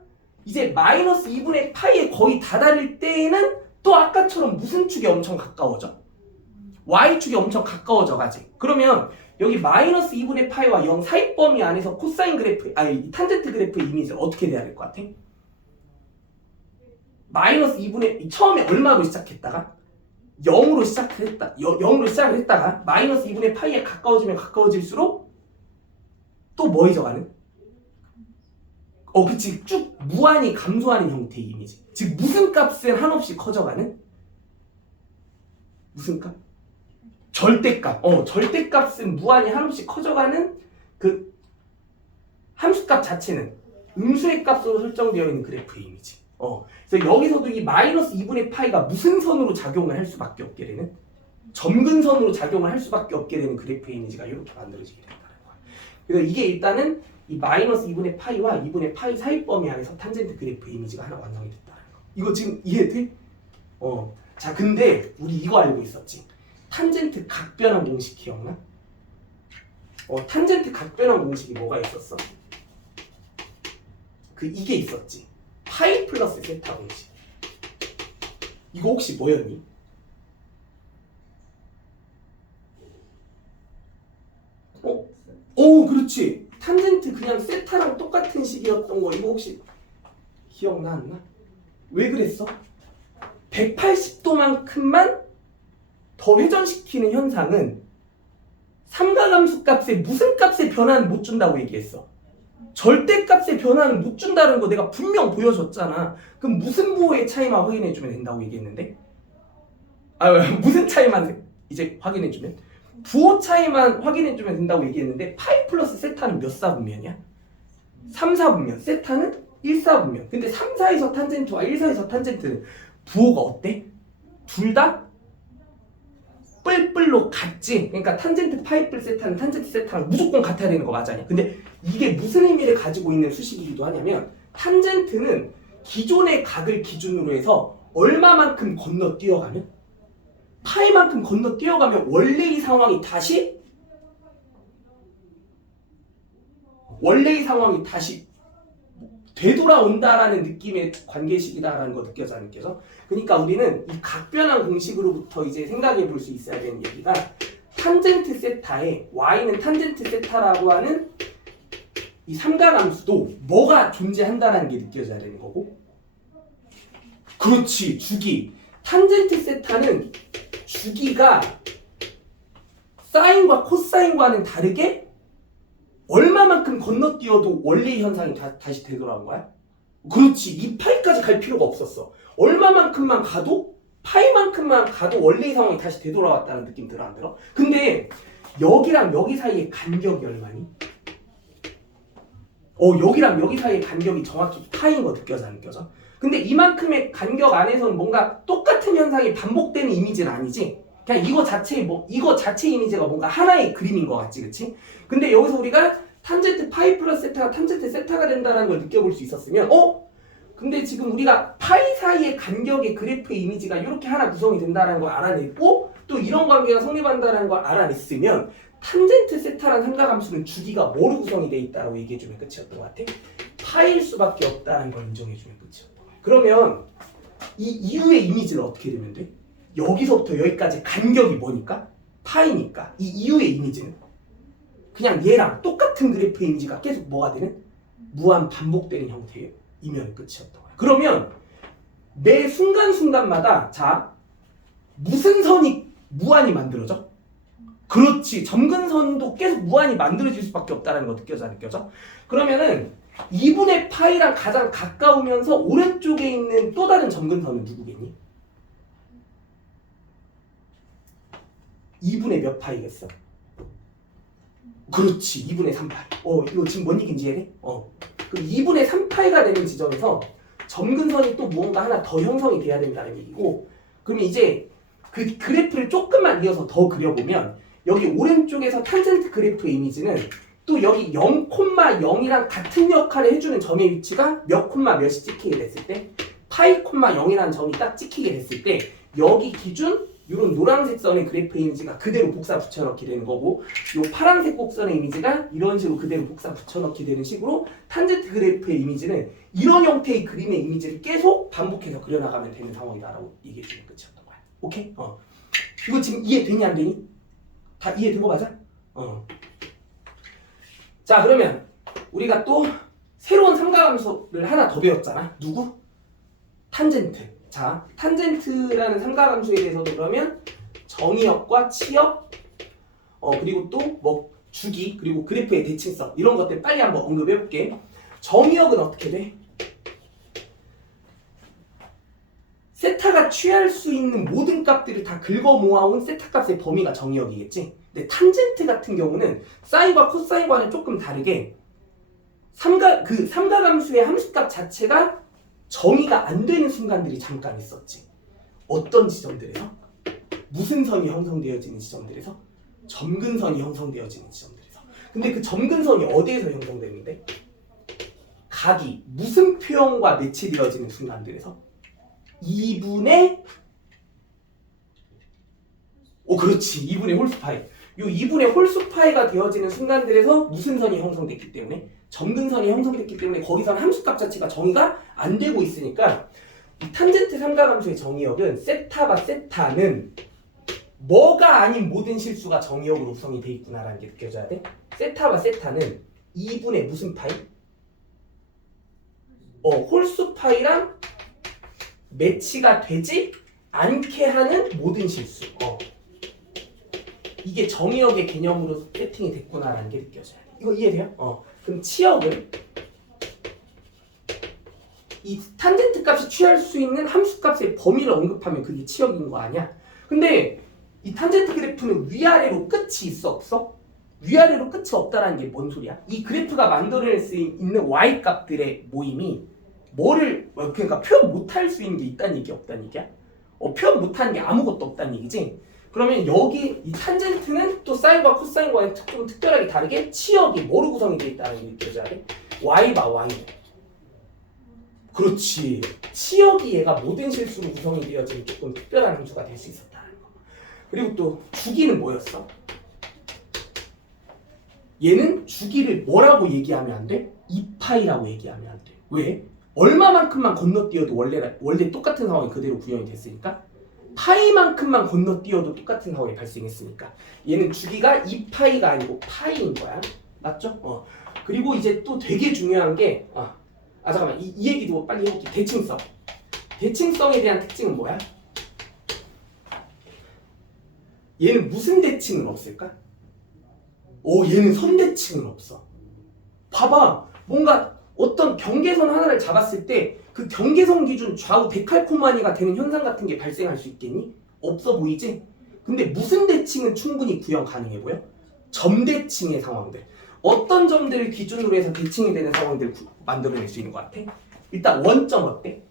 이제 마이너스 2분의 파이에 거의 다다를 때에는 또 아까처럼 무슨 축이 엄청 가까워져? y축이 엄청 가까워져 가지. 그러면 여기 마이너스 2분의 파이와 0 사이 범위 안에서 코사인 그래프, 탄젠트 그래프의 이미지를 어떻게 돼야 될 것 같아? 마이너스 2분의 처음에 얼마로 시작했다가 0으로 시작을 했다가 마이너스 2분의 파이에 가까워지면 가까워질수록 또 뭐해져가는? 그치, 쭉 무한히 감소하는 형태의 이미지. 즉 무슨 값은 한없이 커져가는? 무슨 값? 절대값. 절대값은 무한히 한없이 커져가는 그 함수값 자체는 음수의 값으로 설정되어 있는 그래프의 이미지. 그래서 여기서도 이 마이너스 2분의 파이가 무슨 선으로 작용을 할 수밖에 없게 되는? 점근선으로 작용을 할 수밖에 없게 되는 그래프의 이미지가 이렇게 만들어지게 된다는 거야. 그래서 이게 일단은 이 마이너스 2분의 파이와 2분의 파이 사이 범위 안에서 탄젠트 그래프 이미지가 하나 완성이 됐다는 거. 이거 지금 이해돼? 자, 근데 우리 이거 알고 있었지. 탄젠트 각변환 공식 기억나? 탄젠트 각변환 공식이 뭐가 있었어? 이게 있었지. 파이 플러스 세타 공식. 이거 혹시 뭐였니? 그렇지. 탄젠트 그냥 세타랑 똑같은 식이었던 거 이거 혹시 기억나왔나? 왜 그랬어? 180도만큼만 더 회전시키는 현상은 삼가함수 값에 무슨 값의 변화는 못 준다고 얘기했어. 절대값의 변화는 못 준다는 거 내가 분명 보여줬잖아. 그럼 무슨 부호의 차이만 확인해주면 된다고 얘기했는데? 무슨 차이만 이제 확인해주면? 부호 차이만 확인해주면 된다고 얘기했는데 파이 플러스 세타는 몇 사분면이야? 3, 4분면. 세타는 1, 4분면. 근데 3, 4에서 탄젠트와 1, 4에서 탄젠트는 부호가 어때? 둘 다 뿔뿔로 같지? 그러니까 탄젠트 파이 플 세타는 탄젠트 세타랑 무조건 같아야 되는 거 맞아요? 근데 이게 무슨 의미를 가지고 있는 수식이기도 하냐면 탄젠트는 기존의 각을 기준으로 해서 얼마만큼 건너뛰어가면 파이만큼 건너뛰어가면 원래의 상황이 다시 되돌아온다라는 느낌의 관계식이다라는 거 느껴져 안 느껴져? 그러니까 우리는 이 각변환 공식으로부터 이제 생각해 볼 수 있어야 되는 얘기가 탄젠트 세타에 y는 탄젠트 세타라고 하는 이 삼각함수도 뭐가 존재한다라는 게 느껴져야 되는 거고. 그렇지, 주기. 탄젠트 세타는 주기가 사인과 코사인과는 다르게 얼마만큼 건너뛰어도 원래의 현상이 다시 되돌아온 거야? 그렇지. 이 파이까지 갈 필요가 없었어. 얼마만큼만 가도 파이만큼만 가도 원래의 상황이 다시 되돌아왔다는 느낌 들어 안 들어? 근데 여기랑 여기 사이의 간격이 얼마니? 여기랑 여기 사이의 간격이 정확히 파이인 거 느껴져 안 느껴져? 근데 이만큼의 간격 안에서는 뭔가 똑같은 현상이 반복되는 이미지는 아니지? 그냥 이거 자체 이미지가 뭔가 하나의 그림인 것 같지, 그치? 근데 여기서 우리가 탄젠트 파이 플러스 세타가 탄젠트 세타가 된다는 걸 느껴볼 수 있었으면 근데 지금 우리가 파이 사이의 간격의 그래프의 이미지가 이렇게 하나 구성이 된다는 걸 알아냈고 또 이런 관계가 성립한다는 걸 알아냈으면 탄젠트 세타라는 삼각함수는 주기가 뭐로 구성이 돼 있다고 얘기해주면 끝이었던 것 같아? 파일 수밖에 없다는 걸 인정해주면 끝이었던 거야. 그러면 이 이후의 이미지는 어떻게 되면 돼? 여기서부터 여기까지 간격이 뭐니까? 파이니까 이 이후의 이미지는 그냥 얘랑 똑같은 그래프의 이미지가 계속 뭐가 되는? 무한 반복되는 형태이면 끝이었던 거야. 그러면 매 순간순간마다 자 무슨 선이 무한히 만들어져? 그렇지. 점근선도 계속 무한히 만들어질 수밖에 없다는 거 느껴져 안 느껴져? 그러면은 2분의 파이랑 가장 가까우면서 오른쪽에 있는 또 다른 점근선은 누구겠니? 2분의 몇 파이겠어? 그렇지. 2분의 3파이. 이거 지금 뭔 얘기인지 이해해? 그 2분의 3파이가 되는 지점에서 점근선이 또 무언가 하나 더 형성이 돼야 된다는 얘기고, 그러면 이제 그 그래프를 조금만 이어서 더 그려보면 여기 오른쪽에서 탄젠트 그래프의 이미지는 또 여기 0,0이랑 같은 역할을 해주는 점의 위치가 몇 콤마 몇이 찍히게 됐을 때 파이 콤마 0이라는 점이 딱 찍히게 됐을 때 여기 기준 이런 노란색 선의 그래프 이미지가 그대로 복사 붙여넣기 되는 거고 이 파란색 곡선의 이미지가 이런 식으로 그대로 복사 붙여넣기 되는 식으로 탄젠트 그래프의 이미지는 이런 형태의 그림의 이미지를 계속 반복해서 그려나가면 되는 상황이다라고 얘기해주면 끝이었던 거야. 오케이? 이거 지금 이해되니 안 되니? 다 이해된 거 맞아? 자, 그러면 우리가 또 새로운 삼각함수를 하나 더 배웠잖아. 누구? 탄젠트. 자, 탄젠트라는 삼각함수에 대해서도 그러면 정의역과 치역, 그리고 또 뭐 주기, 그리고 그래프의 대칭성 이런 것들 빨리 한번 언급해 볼게. 정의역은 어떻게 돼? 세타가 취할 수 있는 모든 값들을 다 긁어 모아온 세타 값의 범위가 정의역이겠지. 근데 탄젠트 같은 경우는 사인과 코사인과는 조금 다르게 삼각함수의 함수값 자체가 정의가 안 되는 순간들이 잠깐 있었지. 어떤 지점들에서? 무슨 선이 형성되어지는 지점들에서? 점근선이 형성되어지는 지점들에서. 근데 그 점근선이 어디에서 형성되는데? 각이 무슨 표현과 매치되어지는 순간들에서? 2분의 그렇지. 2분의 홀수파이. 요 2분의 홀수파이가 되어지는 순간들에서 무슨 선이 형성됐기 때문에? 점근선이 형성됐기 때문에 거기서는 함수값 자체가 정의가 안 되고 있으니까 이 탄젠트 삼각함수의 정의역은 세타바 세타는 뭐가 아닌 모든 실수가 정의역으로 구성이 돼 있구나라는 게 느껴져야 돼. 세타바 세타는 2분의 무슨 파이? 홀수 파이랑 매치가 되지 않게 하는 모든 실수. 이게 정의역의 개념으로 세팅이 됐구나라는 게 느껴져요. 이거 이해돼요? 그럼 치역은 이 탄젠트 값이 취할 수 있는 함수 값의 범위를 언급하면 그게 치역인 거 아니야? 근데 이 탄젠트 그래프는 위아래로 끝이 있어 없어? 위아래로 끝이 없다라는 게 뭔 소리야? 이 그래프가 만들어낼 수 있는 y 값들의 모임이 뭐를 그러니까 표현 못할 수 있는 게 있다는 얘기 없다는 얘기야? 표현 못하는 게 아무것도 없다는 얘기지? 그러면 여기 이 탄젠트는 또 사인과 코사인과는 좀 특별하게 다르게 치역이 뭐로 구성이 되어 있다는 게 느껴져야 돼? y 봐 y. 그렇지. 치역이 얘가 모든 실수로 구성이 되어진 조금 특별한 함수가 될 수 있었다는 거. 그리고 또 주기는 뭐였어? 얘는 주기를 뭐라고 얘기하면 안 돼? 2파이라고 얘기하면 안 돼. 왜? 얼마만큼만 건너뛰어도 원래 똑같은 상황이 그대로 구현이 됐으니까 파이만큼만 건너뛰어도 똑같은 상황이 발생했으니까 얘는 주기가 2파이가 아니고 파이인 거야. 맞죠? 그리고 이제 또 되게 중요한 게 잠깐만 이 얘기도 빨리 해볼게. 대칭성. 대칭성에 대한 특징은 뭐야? 얘는 무슨 대칭은 없을까? 얘는 선대칭은 없어. 봐봐. 뭔가 어떤 경계선 하나를 잡았을 때 그 경계선 기준 좌우 데칼코마니가 되는 현상 같은 게 발생할 수 있겠니? 없어 보이지? 근데 무슨 대칭은 충분히 구현 가능해 보여? 점대칭의 상황들. 어떤 점들을 기준으로 해서 대칭이 되는 상황들을 만들어낼 수 있는 것 같아? 일단 원점 어때?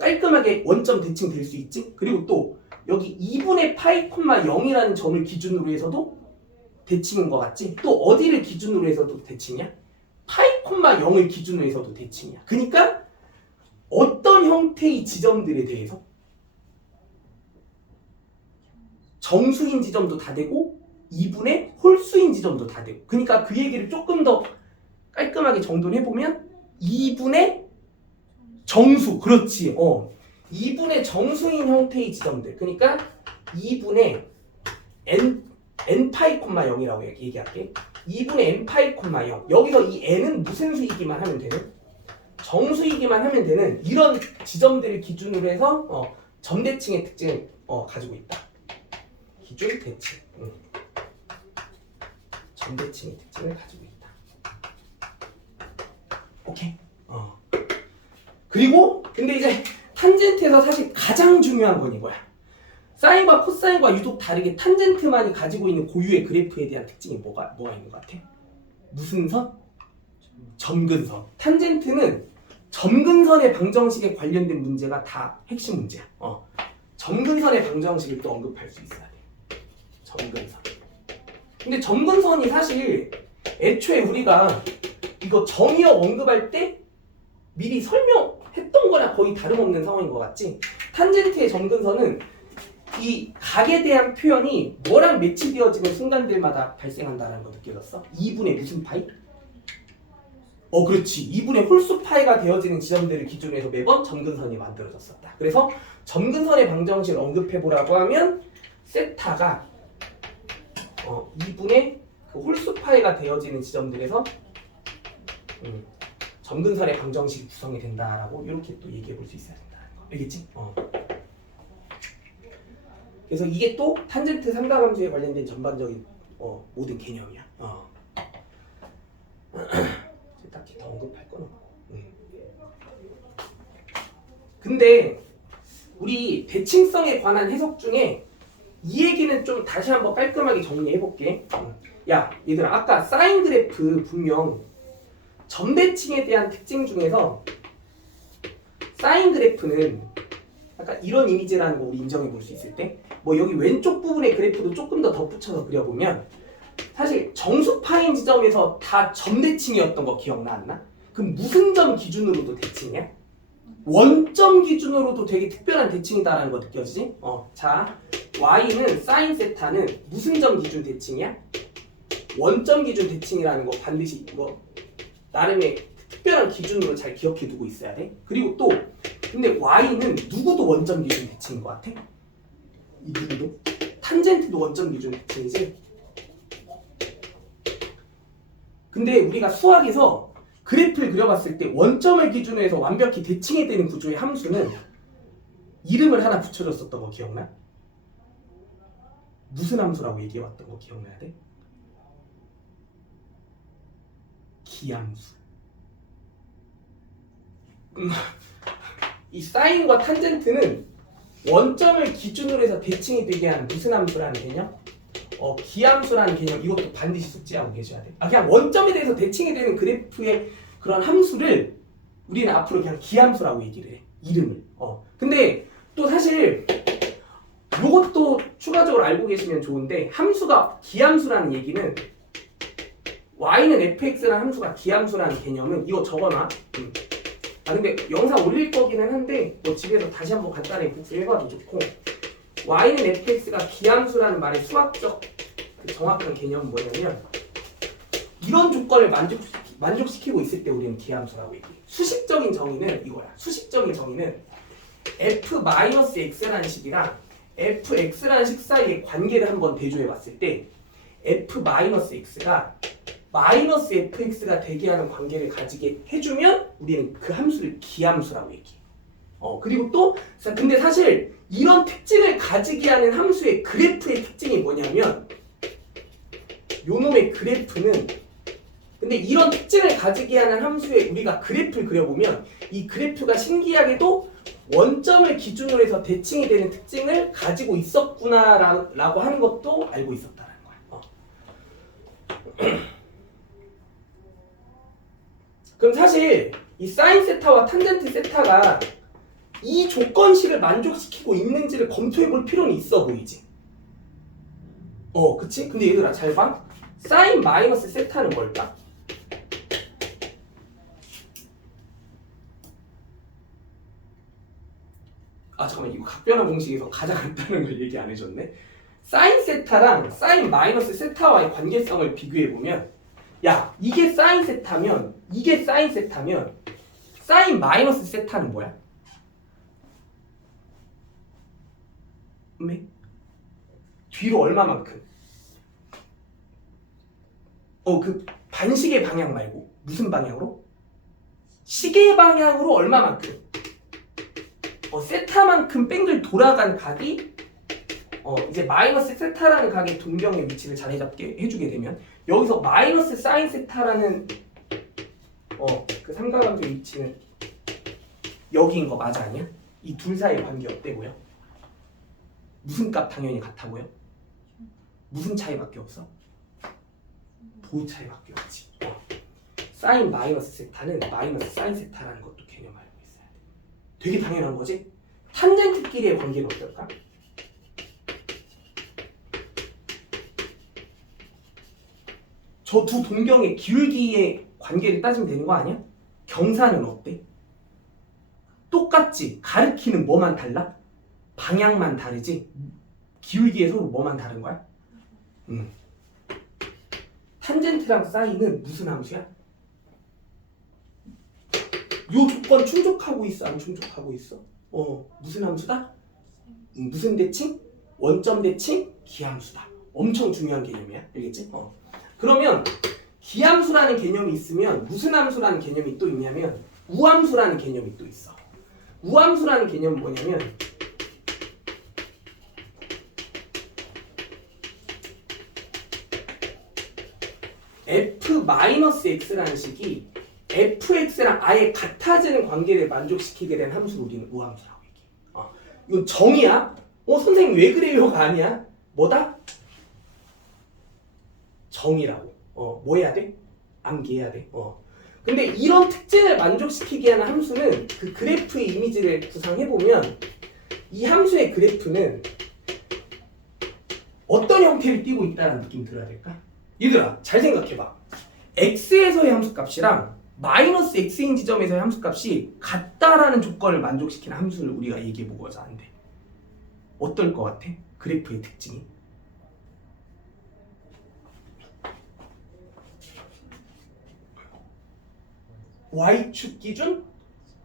깔끔하게 원점 대칭 될 수 있지? 그리고 또 여기 2분의 파이 콤마 0이라는 점을 기준으로 해서도 대칭인 것 같지? 또 어디를 기준으로 해서도 대칭이야? 파이 콤마 0을 기준으로 해서도 대칭이야. 그러니까 어떤 형태의 지점들에 대해서 정수인 지점도 다 되고 2분의 홀수인 지점도 다 되고, 그러니까 그 얘기를 조금 더 깔끔하게 정돈해보면 2분의 정수, 그렇지. 2분의 정수인 형태의 지점들, 그러니까 2분의 n파이 콤마 0이라고 얘기할게. 2분의 n파이 콤마 0. 여기서 이 n은 무슨 수이기만 하면 되는? 정수이기만 하면 되는 이런 지점들을 기준으로 해서 점대칭의 특징을 가지고 있다. 기준 대칭. 점대칭의 특징을 가지고 있다. 오케이. 그리고 근데 이제 탄젠트에서 사실 가장 중요한 건 이거야. 사인과 코사인과 유독 다르게 탄젠트만이 가지고 있는 고유의 그래프에 대한 특징이 뭐가 있는 것 같아? 무슨 선? 점근선. 탄젠트는 점근선의 방정식에 관련된 문제가 다 핵심 문제야. 점근선의 방정식을 또 언급할 수 있어야 돼. 점근선. 근데 점근선이 사실 애초에 우리가 이거 정의역 언급할 때 미리 설명했던 거랑 거의 다름없는 상황인 것 같지? 탄젠트의 점근선은 이 각에 대한 표현이 뭐랑 매치되어지는 순간들마다 발생한다는 거 느껴졌어? 2분의 무슨 파이? 그렇지. 2분의 홀수 파이가 되어지는 지점들을 기준으로 해서 매번 점근선이 만들어졌었다. 그래서 점근선의 방정식을 언급해보라고 하면 세타가 2분의 그 홀수 파이가 되어지는 지점들에서 점근선의 방정식이 구성이 된다라고 이렇게 또 얘기해 볼 수 있어야 된다는 거. 알겠지? 그래서 이게 또 탄젠트 삼각함수에 관련된 전반적인 모든 개념이야. 딱히 더 언급할 건 없고. 근데 우리 대칭성에 관한 해석 중에 이 얘기는 좀 다시 한번 깔끔하게 정리해 볼게. 야, 얘들아, 아까 사인 그래프 분명 점대칭에 대한 특징 중에서 사인 그래프는 약간 이런 이미지라는 거 우리 인정해 볼 수 있을 때, 뭐 여기 왼쪽 부분의 그래프도 조금 더 덧붙여서 그려보면 사실 정수파인 지점에서 다 점대칭이었던 거 기억나 안 나? 그럼 무슨 점 기준으로도 대칭이야? 원점 기준으로도 되게 특별한 대칭이다라는 거 느껴지지? 자, y는 사인 세타는 무슨 점 기준 대칭이야? 원점 기준 대칭이라는 거 반드시 이거 나름의 특별한 기준으로 잘 기억해 두고 있어야 돼. 그리고 또 근데 y는 누구도 원점 기준 대칭인 것 같아? 이 누구도? 탄젠트도 원점 기준 대칭이지? 근데 우리가 수학에서 그래프를 그려봤을 때 원점을 기준으로 해서 완벽히 대칭이 되는 구조의 함수는 이름을 하나 붙여줬었던 거 기억나? 무슨 함수라고 얘기해왔던 거 기억나야 돼? 기함수. 이 사인과 탄젠트는 원점을 기준으로 해서 대칭이 되게 하는 무슨 함수라는 개념? 기함수라는 개념. 이것도 반드시 숙지하고 계셔야 돼. 그냥 원점에 대해서 대칭이 되는 그래프의 그런 함수를 우리는 앞으로 그냥 기함수라고 얘기를 해. 이름을. 근데 또 사실 요것도 추가적으로 알고 계시면 좋은데, 함수가 기함수라는 얘기는 y는 fx라는 함수가 기함수라는 개념은 이거 적어놔. 근데 영상 올릴 거기는 한데 뭐 집에서 다시 한번 간단히 복습해봐도 좋고, y는 fx가 기함수라는 말의 수학적 그 정확한 개념은 뭐냐면 이런 조건을 만족시키고 있을 때 우리는 기함수라고 얘기해. 수식적인 정의는 이거야. 수식적인 정의는 f-x라는 식이랑 fx라는 식 사이의 관계를 한번 대조해 봤을 때 f-x가 마이너스 fx가 되게 하는 관계를 가지게 해주면 우리는 그 함수를 기함수라고 얘기해. 그리고 또 근데 사실 이런 특징을 가지게 하는 함수의 그래프의 특징이 뭐냐면, 요놈의 그래프는, 근데 이런 특징을 가지게 하는 함수의 우리가 그래프를 그려보면 이 그래프가 신기하게도 원점을 기준으로 해서 대칭이 되는 특징을 가지고 있었구나라고 하는 것도 알고 있었다는 거야. 그럼 사실 이 사인 세타와 탄젠트 세타가 이 조건식을 만족시키고 있는지를 검토해 볼 필요는 있어 보이지? 그치? 근데 얘들아 잘 봐. 사인 마이너스 세타는 뭘까? 잠깐만, 이거 각변화 공식에서 가장 간단한 걸 얘기 안 해줬네. 사인 세타랑 사인 마이너스 세타와의 관계성을 비교해 보면, 야, 이게 사인 세타면 이게 사인 세타면 사인 마이너스 세타는 뭐야? 뒤로 얼마만큼? 그 반시계 방향 말고 무슨 방향으로? 시계 방향으로 얼마만큼? 세타만큼 뺑글 돌아간 각이 이제 마이너스 세타라는 각의 동경의 위치를 자리 잡게 해주게 되면, 여기서 마이너스 사인 세타라는 그 삼각함수의 위치는 여기인 거 맞아 아니야? 이 둘 사이의 관계 어때 보여? 무슨 값 당연히 같아 보여? 무슨 차이밖에 없어? 도 차이밖에 없지. 사인 마이너스 세타는 마이너스 사인 세타라는 것도 개념 알고 있어야 돼. 되게 당연한 거지? 탄젠트끼리의 관계는 어떨까? 저 두 동경의 기울기의 관계를 따지면 되는 거 아니야? 경사는 어때? 똑같지? 가리키는 뭐만 달라? 방향만 다르지? 기울기에 서로 뭐만 다른 거야? 탄젠트랑 사인은 무슨 함수야? 요 조건 충족하고 있어? 안 충족하고 있어? 무슨 함수다? 무슨 대칭? 원점 대칭? 기함수다. 엄청 중요한 개념이야. 알겠지? 그러면 기함수라는 개념이 있으면 무슨 함수라는 개념이 또 있냐면 우함수라는 개념이 또 있어. 우함수라는 개념은 뭐냐면, f-x라는 식이 fx랑 아예 같아지는 관계를 만족시키게 된 함수를 우리는 우함수라고 얘기해. 이건 정의야? 선생님 왜 그래요가 아니야. 뭐다? 정의라고. 뭐 해야 돼? 암기해야 돼. 근데 이런 특징을 만족시키게 하는 함수는 그 그래프의 이미지를 구상해보면 이 함수의 그래프는 어떤 형태를 띠고 있다는 느낌 들어야 될까? 얘들아 잘 생각해봐. x에서의 함수값이랑 마이너스 x인 지점에서의 함수값이 같다라는 조건을 만족시키는 함수를 우리가 얘기해보고자 하는데 어떨 것 같아? 그래프의 특징이? y축 기준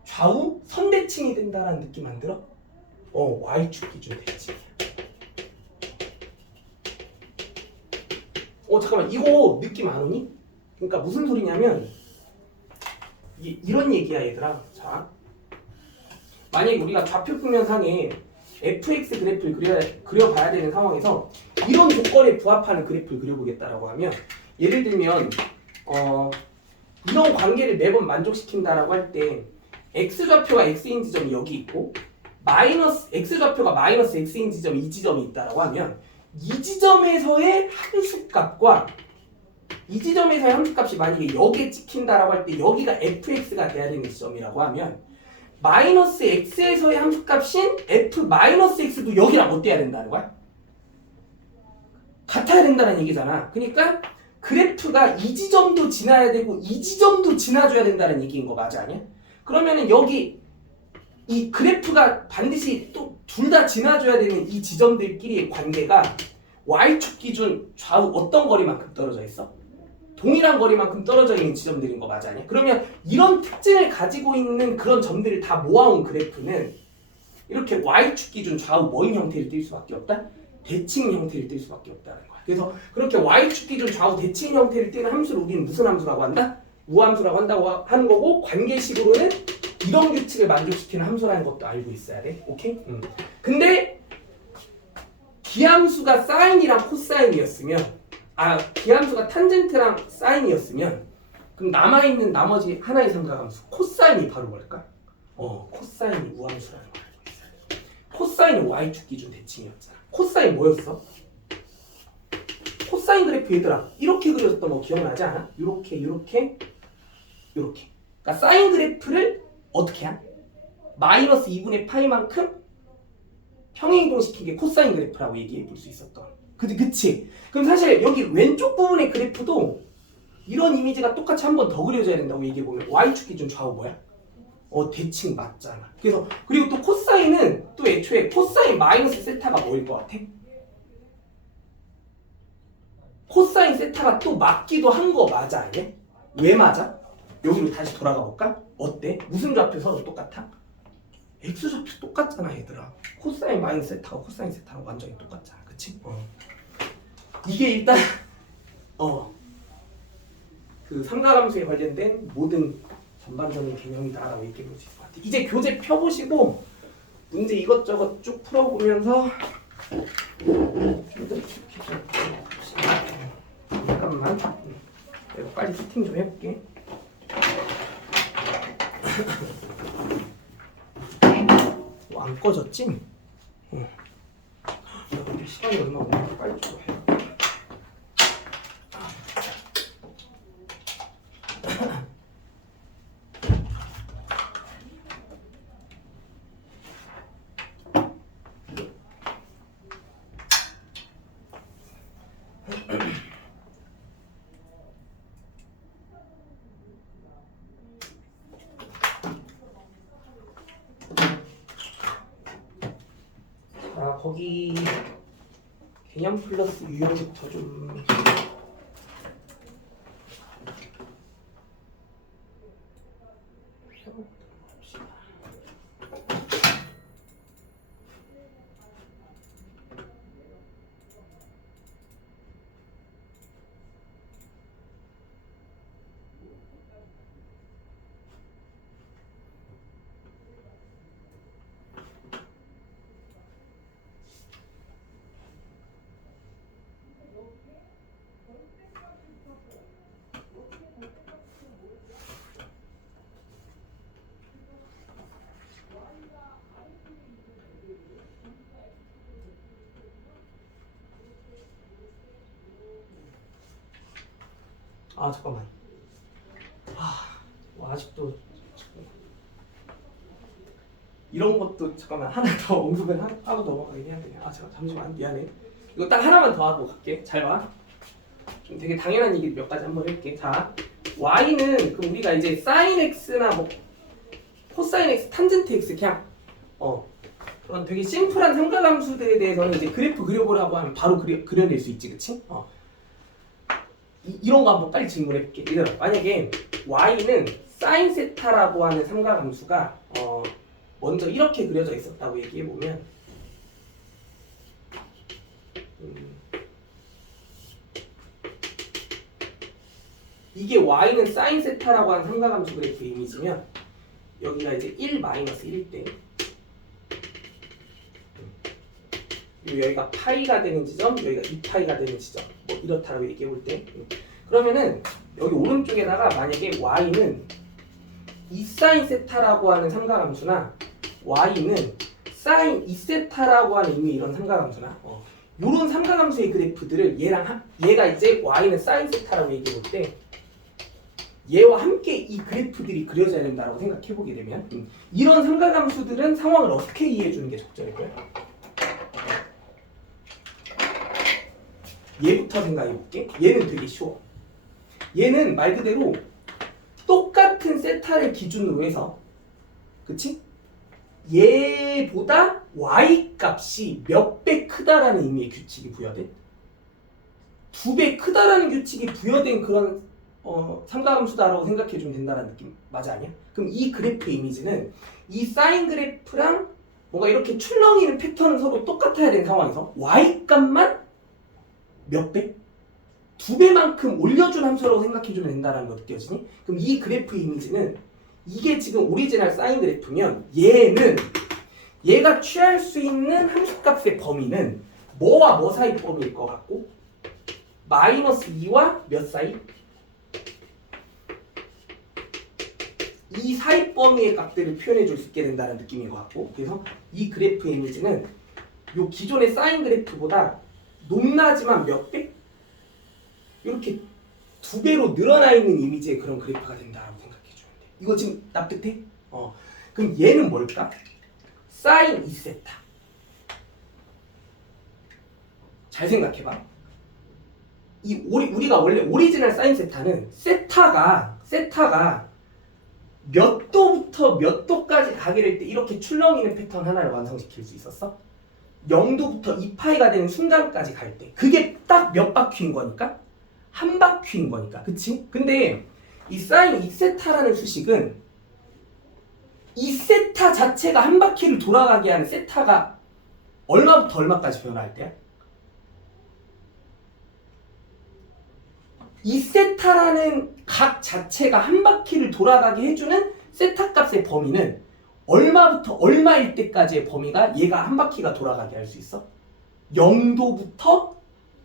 좌우 선대칭이 된다라는 느낌 안 들어? y축 기준 대칭이야. 잠깐만, 이거 느낌 안 오니? 그러니까 무슨 소리냐면 이런 얘기야 얘들아. 자, 만약에 우리가 좌표 평면상에 fx 그래프를 그려봐야 되는 상황에서 이런 조건에 부합하는 그래프를 그려보겠다라고 하면, 예를 들면 이런 관계를 매번 만족시킨다라고 할 때 x좌표가 x인 지점이 여기 있고 x좌표가 마이너스 x인 지점이 이 지점이 있다라고 하면, 이 지점에서의 함수값과 이 지점에서의 함수값이 만약에 여기에 찍힌다라고 할 때 여기가 fx가 돼야 되는 지점이라고 하면, 마이너스 x에서의 함수값인 f 마이너스 x도 여기랑 어때야 된다는 거야? 같아야 된다는 얘기잖아. 그러니까 그래프가 이 지점도 지나야 되고 이 지점도 지나줘야 된다는 얘기인 거 맞아 아니야? 그러면은 여기 이 그래프가 반드시 또 둘 다 지나줘야 되는 이 지점들끼리의 관계가 y축 기준 좌우 어떤 거리만큼 떨어져 있어? 동일한 거리만큼 떨어져 있는 지점들인 거 맞아 아니야? 그러면 이런 특징을 가지고 있는 그런 점들을 다 모아온 그래프는 이렇게 y축 기준 좌우 뭐인 형태를 띌 수밖에 없다? 대칭 형태를 띌 수밖에 없다는 거야. 그래서 그렇게 y축 기준 좌우 대칭 형태를 띠는 함수를 우리는 무슨 함수라고 한다? 우함수라고 한다고 하는 거고, 관계식으로는 이런 규칙을 만족시키는 함수라는 것도 알고 있어야 돼. 오케이? 근데 기함수가 사인이랑 코사인이었으면, 기함수가 탄젠트랑 사인이었으면, 그럼 남아있는 나머지 하나의 삼각함수 코사인이 바로 뭘까? 코사인이 우함수라는 걸 알고 있어야 돼. 코사인은 y축 기준 대칭이었잖아. 코사인 뭐였어? 코사인 그래프 얘들아, 이렇게 그려졌던 거 기억나지 않아? 요렇게 그러니까 사인 그래프를 어떻게 한? 마이너스 2분의 파이만큼 평행이동시킨 게 코사인 그래프라고 얘기해 볼 수 있었던. 그치? 그럼 사실 여기 왼쪽 부분의 그래프도 이런 이미지가 똑같이 한 번 더 그려져야 된다고 얘기해 보면, y축 기준 좌우 뭐야? 대칭 맞잖아. 그래서 그리고 또 코사인은 또 애초에 코사인 마이너스 세타가 뭐일 것 같아? 코사인 세타가 또 맞기도 한 거 맞아 아니야? 왜 맞아? 여기로 다시 돌아가 볼까? 어때? 무슨 좌표 서로 똑같아? x좌표 똑같잖아 얘들아. 코사인 마이너스 세타가 코사인 세타랑 완전히 똑같잖아. 그치? 이게 일단 그 삼각함수에 관련된 모든 전반적인 개념이다라고 얘기해 볼 수 있을 것 같아. 이제 교재 펴보시고 문제 이것저것 쭉 풀어보면서 잠깐만, 내가 빨리 세팅 좀 해볼게. 안 꺼졌지? 근데 시간이 얼마 없는데 빨리 좀 해. 거기 개념 플러스 유형부터 좀 잠깐만. 아직도 이런 것도 잠깐만 하나 더 언급을 하고 넘어가긴 해야 돼. 잠시만 미안해. 이거 딱 하나만 더 하고 갈게. 잘 봐. 좀 되게 당연한 얘기 몇 가지 한번 해볼게. 자, y는 그럼 우리가 이제 sin x나 뭐 코사인 x, 탄젠트 x 그냥 그런 되게 심플한 삼각함수들에 대해서는 이제 그래프 그려보라고 하면 바로 그려낼 수 있지, 그치? 이런 거 한번 빨리 질문해볼게. 얘들아, 만약에 y는 sin 세타라고 하는 삼각함수가 먼저 이렇게 그려져 있었다고 얘기해보면, 이게 y는 사인 세타라고 하는 삼각함수 그래프 이미지면 여기가 이제 1-1일 때 여기가 파이가 되는 지점, 여기가 2파이가 되는 지점 뭐 이렇다고 얘기해 볼 때 그러면은 여기 오른쪽에다가 만약에 y는 2사인 세타라고 하는 삼각함수나 y는 사인 2세타라고 하는 의미 이런 삼각함수나 이런 삼각함수의 그래프들을 얘가 이제 y는 사인 세타라고 얘기해 볼 때 얘와 함께 이 그래프들이 그려져야 된다고 생각해 보게 되면 이런 삼각함수들은 상황을 어떻게 이해해 주는 게 적절할까요? 얘부터 생각해 볼게. 얘는 되게 쉬워. 얘는 말 그대로 똑같은 세타를 기준으로 해서 그치? 얘보다 y 값이 몇 배 크다라는 의미의 규칙이 부여된 2배 크다라는 규칙이 부여된 그런 삼각함수다라고 생각해 주면 된다는 느낌 맞아 아니야? 그럼 이 그래프의 이미지는 이 사인 그래프랑 뭔가 이렇게 출렁이는 패턴은 서로 똑같아야 되는 상황에서 y 값만 몇 배? 2배만큼 올려준 함수라고 생각해주면 된다는 거 느껴지니? 그럼 이 그래프의 이미지는 이게 지금 오리지널 사인 그래프면 얘가 취할 수 있는 함수값의 범위는 뭐와 뭐 사이 범위일 것 같고 마이너스 2와 몇 사이? 이 사이 범위의 값들을 표현해 줄 수 있게 된다는 느낌인 것 같고 그래서 이 그래프의 이미지는 요 기존의 사인 그래프보다 높나지만 몇 배? 이렇게 2배로 늘어나 있는 이미지의 그런 그래프가 된다고 생각해 주면 돼. 이거 지금 납득해? 그럼 얘는 뭘까? 사인 2세타. 잘 생각해봐. 우리가 원래 오리지널 사인 세타는 세타가 몇 도부터 몇 도까지 가게 될 때 이렇게 출렁이는 패턴 하나를 완성시킬 수 있었어? 0도부터 2파이가 되는 순간까지 갈 때 그게 딱 몇 바퀴인 거니까? 한 바퀴인 거니까 그치? 근데 이 사인 2세타라는 수식은 2세타 자체가 한 바퀴를 돌아가게 하는 세타가 얼마부터 얼마까지 변화할 때야? 2세타라는 각 자체가 한 바퀴를 돌아가게 해주는 세타 값의 범위는 얼마부터 얼마일 때까지의 범위가 얘가 한 바퀴가 돌아가게 할 수 있어? 0도부터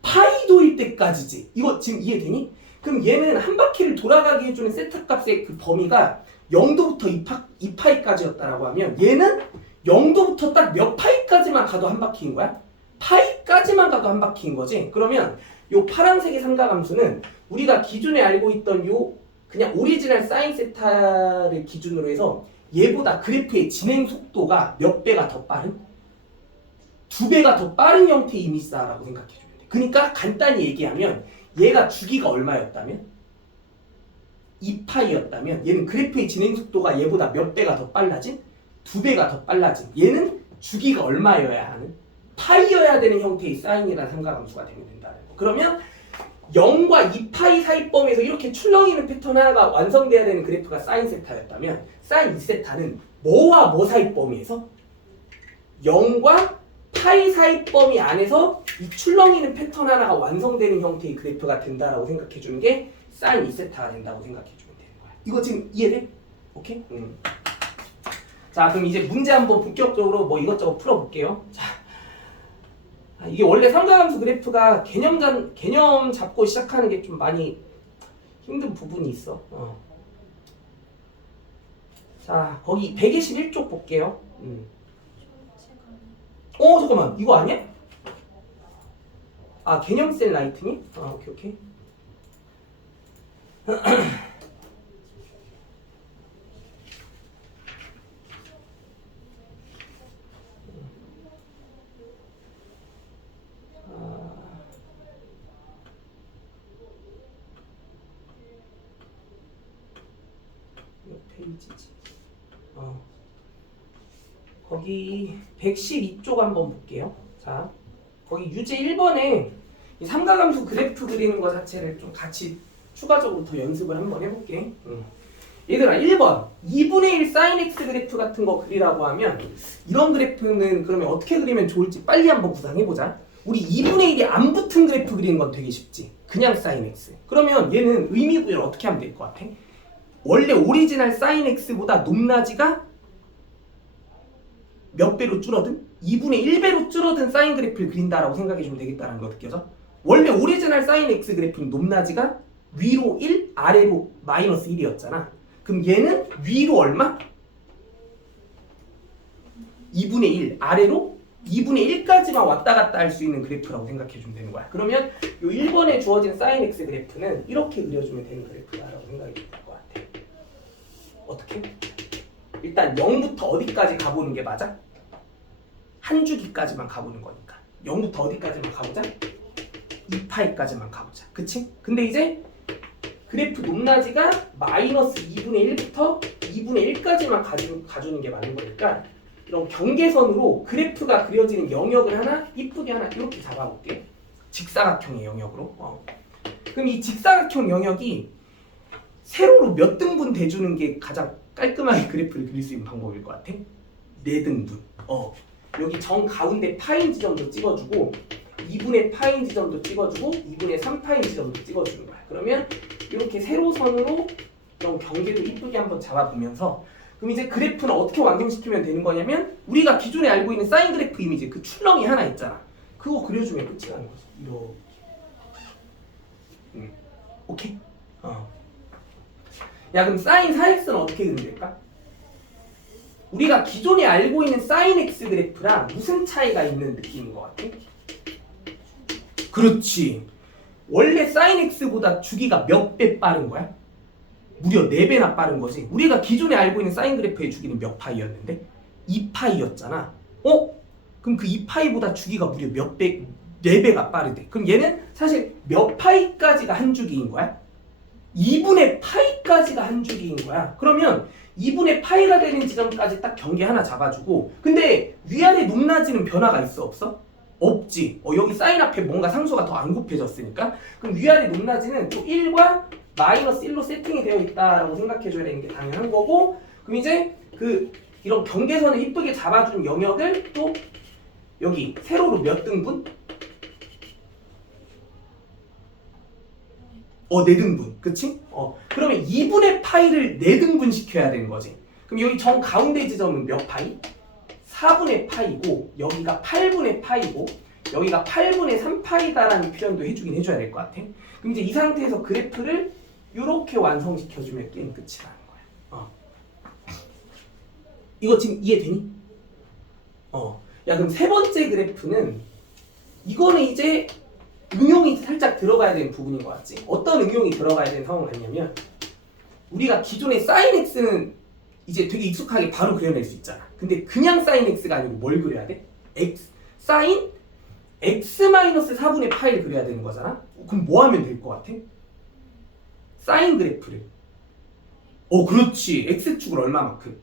파이도일 때까지지. 이거 지금 이해되니? 그럼 얘는 한 바퀴를 돌아가게 해주는 세타 값의 그 범위가 0도부터 2파이까지였다라고 하면 얘는 0도부터 딱 몇 파이까지만 가도 한 바퀴인 거야? 파이까지만 가도 한 바퀴인 거지? 그러면 요 파란색의 삼각함수는 우리가 기존에 알고 있던 요 그냥 오리지널 사인 세타를 기준으로 해서 얘보다 그래프의 진행 속도가 몇 배가 더 빠른? 2배가 더 빠른 형태의 이미지다라고 생각해주면 돼. 그러니까 간단히 얘기하면 얘가 주기가 얼마였다면? 2파이였다면 얘는 그래프의 진행 속도가 얘보다 몇 배가 더 빨라진? 2배가 더 빨라진. 얘는 주기가 얼마여야 하는? 파이여야 되는 형태의 사인이라는 삼각함수가 되면 된다는 거. 그러면 0과 2파이 사이 범위에서 이렇게 출렁이는 패턴 하나가 완성돼야 되는 그래프가 사인 세타였다면 사인 2세타는 뭐와 뭐 사이 범위에서 0과 파이 사이 범위 안에서 이 출렁이는 패턴 하나가 완성되는 형태의 그래프가 된다라고 생각해 주는 게 사인 2세타가 된다고 생각해 주면 되는 거야. 이거 지금 이해돼? 오케이? 자, 그럼 이제 문제 한번 본격적으로 뭐 이것저것 풀어볼게요. 자, 이게 원래 삼각함수 그래프가 개념 잡고 시작하는 게 좀 많이 힘든 부분이 있어. 자, 거기 121쪽 볼게요. 잠깐만, 이거 아니야? 아, 개념셀 라이트닝? 오케이. 페이지지. 거기 112쪽 한번 볼게요. 자, 거기 유제 1번에 이 삼각함수 그래프 그리는 거 자체를 좀 같이 추가적으로 더 연습을 한번 해볼게. 얘들아 1번 2분의 1 사인 x 그래프 같은 거 그리라고 하면 이런 그래프는 그러면 어떻게 그리면 좋을지 빨리 한번 구상해보자. 우리 2분의 1이 안 붙은 그래프 그리는 건 되게 쉽지. 그냥 사인 x. 그러면 얘는 의미 부여를 어떻게 하면 될 것 같아? 원래 오리지널 사인 x보다 높낮이가 몇 배로 줄어든? 2분의 1배로 줄어든 사인 그래프를 그린다라고 생각해주면 되겠다는 거 느껴져? 원래 오리지널 사인 x 그래프는 높낮이가 위로 1, 아래로 마이너스 1이었잖아. 그럼 얘는 위로 얼마? 2분의 1, 아래로 2분의 1까지만 왔다 갔다 할 수 있는 그래프라고 생각해주면 되는 거야. 그러면 이 1번에 주어진 sin x 그래프는 이렇게 그려주면 되는 그래프다라고 생각이 될 것 같아. 어떻게? 일단 0부터 어디까지 가보는 게 맞아? 한 주기까지만 가보는 거니까 0부터 어디까지만 가보자? 2파이까지만 가보자. 그치? 근데 이제 그래프 높낮이가 마이너스 2분의 1부터 2분의 1까지만 가주는 게 맞는 거니까 이런 경계선으로 그래프가 그려지는 영역을 하나 이쁘게 하나 이렇게 잡아볼게. 직사각형의 영역으로. 그럼 이 직사각형 영역이 세로로 몇 등분 대주는 게 가장 깔끔하게 그래프를 그릴 수 있는 방법일 것 같아? 4등분. 여기 정 가운데 파인 지점도 찍어주고 2분의 파인 지점도 찍어주고 2분의 3파인 지점도 찍어주는 거야. 그러면 이렇게 세로선으로 이런 경계도 이쁘게 한번 잡아보면서 그럼 이제 그래프는 어떻게 완성시키면 되는 거냐면 우리가 기존에 알고 있는 사인 그래프 이미지 그 출렁이 하나 있잖아. 그거 그려주면 끝이라는 거지. 이렇게. 오케이? 야 그럼 사인 4x는 어떻게 그리면 될까? 우리가 기존에 알고 있는 사인 x 그래프랑 무슨 차이가 있는 느낌인 것 같아? 그렇지. 원래 사인 x보다 주기가 몇 배 빠른 거야? 무려 4배나 빠른 거지. 우리가 기존에 알고 있는 사인 그래프의 주기는 몇 파이였는데? 2파이였잖아. 그럼 그 2파이보다 주기가 무려 몇 배, 4배가 빠르대. 그럼 얘는 사실 몇 파이까지가 한 주기인 거야? 2분의 파이까지가 한 주기인 거야. 그러면 2분의 파이가 되는 지점까지 딱 경계 하나 잡아주고 근데 위아래 높낮이는 변화가 있어 없어? 없지. 여기 사인 앞에 뭔가 상수가 더 안 곱해졌으니까 그럼 위아래 높낮이는 또 1과 마이너스 1로 세팅이 되어 있다라고 생각해줘야 되는 게 당연한 거고 그럼 이제 이런 경계선을 이쁘게 잡아준 영역을 또 여기 세로로 몇 등분? 4등분. 그치? 그러면 2분의 파이를 4등분 시켜야 되는 거지. 그럼 여기 정 가운데 지점은 몇 파이? 4분의 파이고 여기가 8분의 파이고 여기가 8분의 3파이다라는 표현도 해주긴 해줘야 될 것 같아. 그럼 이제 이 상태에서 그래프를 이렇게 완성시켜주면 게임 끝이라는 거야. 이거 지금 이해되니? 야 그럼 세 번째 그래프는 이거는 이제 응용이 살짝 들어가야 되는 부분인 것 같지? 어떤 응용이 들어가야 되는 상황이 아니냐면 우리가 기존의 sin x는 이제 되게 익숙하게 바로 그려낼 수 있잖아. 근데 그냥 sin x가 아니고 뭘 그려야 돼? x sin x-4분의 파이를 그려야 되는 거잖아. 그럼 뭐 하면 될 것 같아? 사인 그래프를 그렇지. x축을 얼마만큼?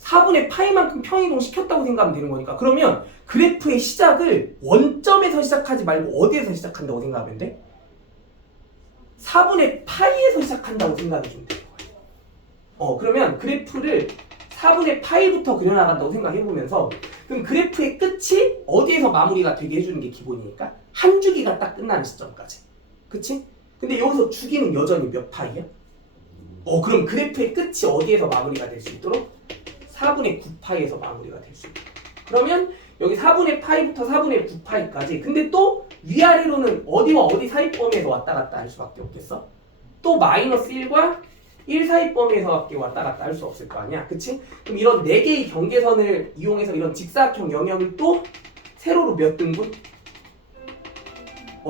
4분의 파이만큼 평이동 시켰다고 생각하면 되는 거니까 그러면 그래프의 시작을 원점에서 시작하지 말고 어디에서 시작한다고 생각하면 돼? 4분의 파이에서 시작한다고 생각해주면 되는 거야. 그러면 그래프를 4분의 파이부터 그려나간다고 생각해보면서 그럼 그래프의 끝이 어디에서 마무리가 되게 해주는 게 기본이니까 한 주기가 딱 끝나는 시점까지. 그치? 근데 여기서 주기는 여전히 몇 파이야? 그럼 그래프의 끝이 어디에서 마무리가 될 수 있도록? 4분의 9파이에서 마무리가 될 수 있도록. 그러면 여기 4분의 파이부터 4분의 9파이까지 근데 또 위아래로는 어디와 어디 사이 범위에서 왔다 갔다 할 수밖에 없겠어? 또 마이너스 1과 1 사이 범위에서밖에 왔다 갔다 할 수 없을 거 아니야. 그치? 그럼 이런 4개의 경계선을 이용해서 이런 직사각형 영역을 또 세로로 몇 등분?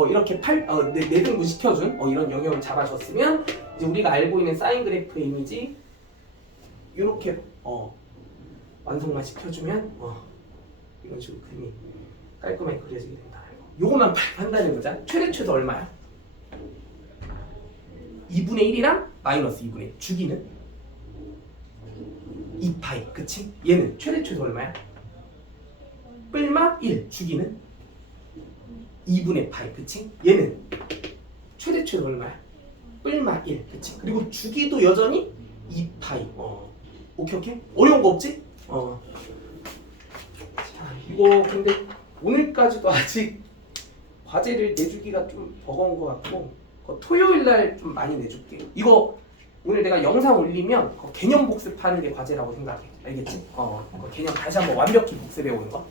이렇게 4등분 시켜준 이런 영역을 잡아줬으면 이제 우리가 알고 있는 사인 그래프의 이미지 이렇게 완성만 시켜주면 이런 식으로 그림이 깔끔하게 그려지게 된다. 요것만 판단해보자. 최대최소 얼마야? 2분의 1이랑 마이너스 2분의 1. 주기는 2파이. 그치? 얘는 최대최소 얼마야? 뿔마 1. 주기는 2분의 파이. 그치? 얘는 최대최소 얼마야? 뿔마 1. 그치? 그리고 주기도 여전히 2파이. 오케이? 어려운 거 없지? 자, 이거 근데 오늘까지도 아직 과제를 내주기가 좀 버거운 것 같고 토요일 날 좀 많이 내줄게요. 이거 오늘 내가 영상 올리면 개념 복습하는 게 과제라고 생각해. 알겠지? 개념 다시 한번 완벽히 복습해 오는 거.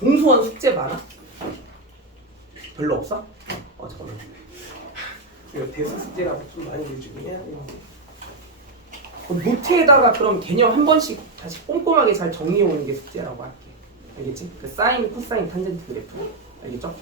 공수원 숙제 많아? 별로 없어? 잠깐만. 이거 대수 숙제라고 좀 많이 내주긴 해야 돼요. 노트에다가 그럼 개념 한 번씩 다시 꼼꼼하게 잘 정리해 오는 게 숙제라고 할게. 알겠지? 그 사인, 코사인, 탄젠트 그래프. 알겠죠?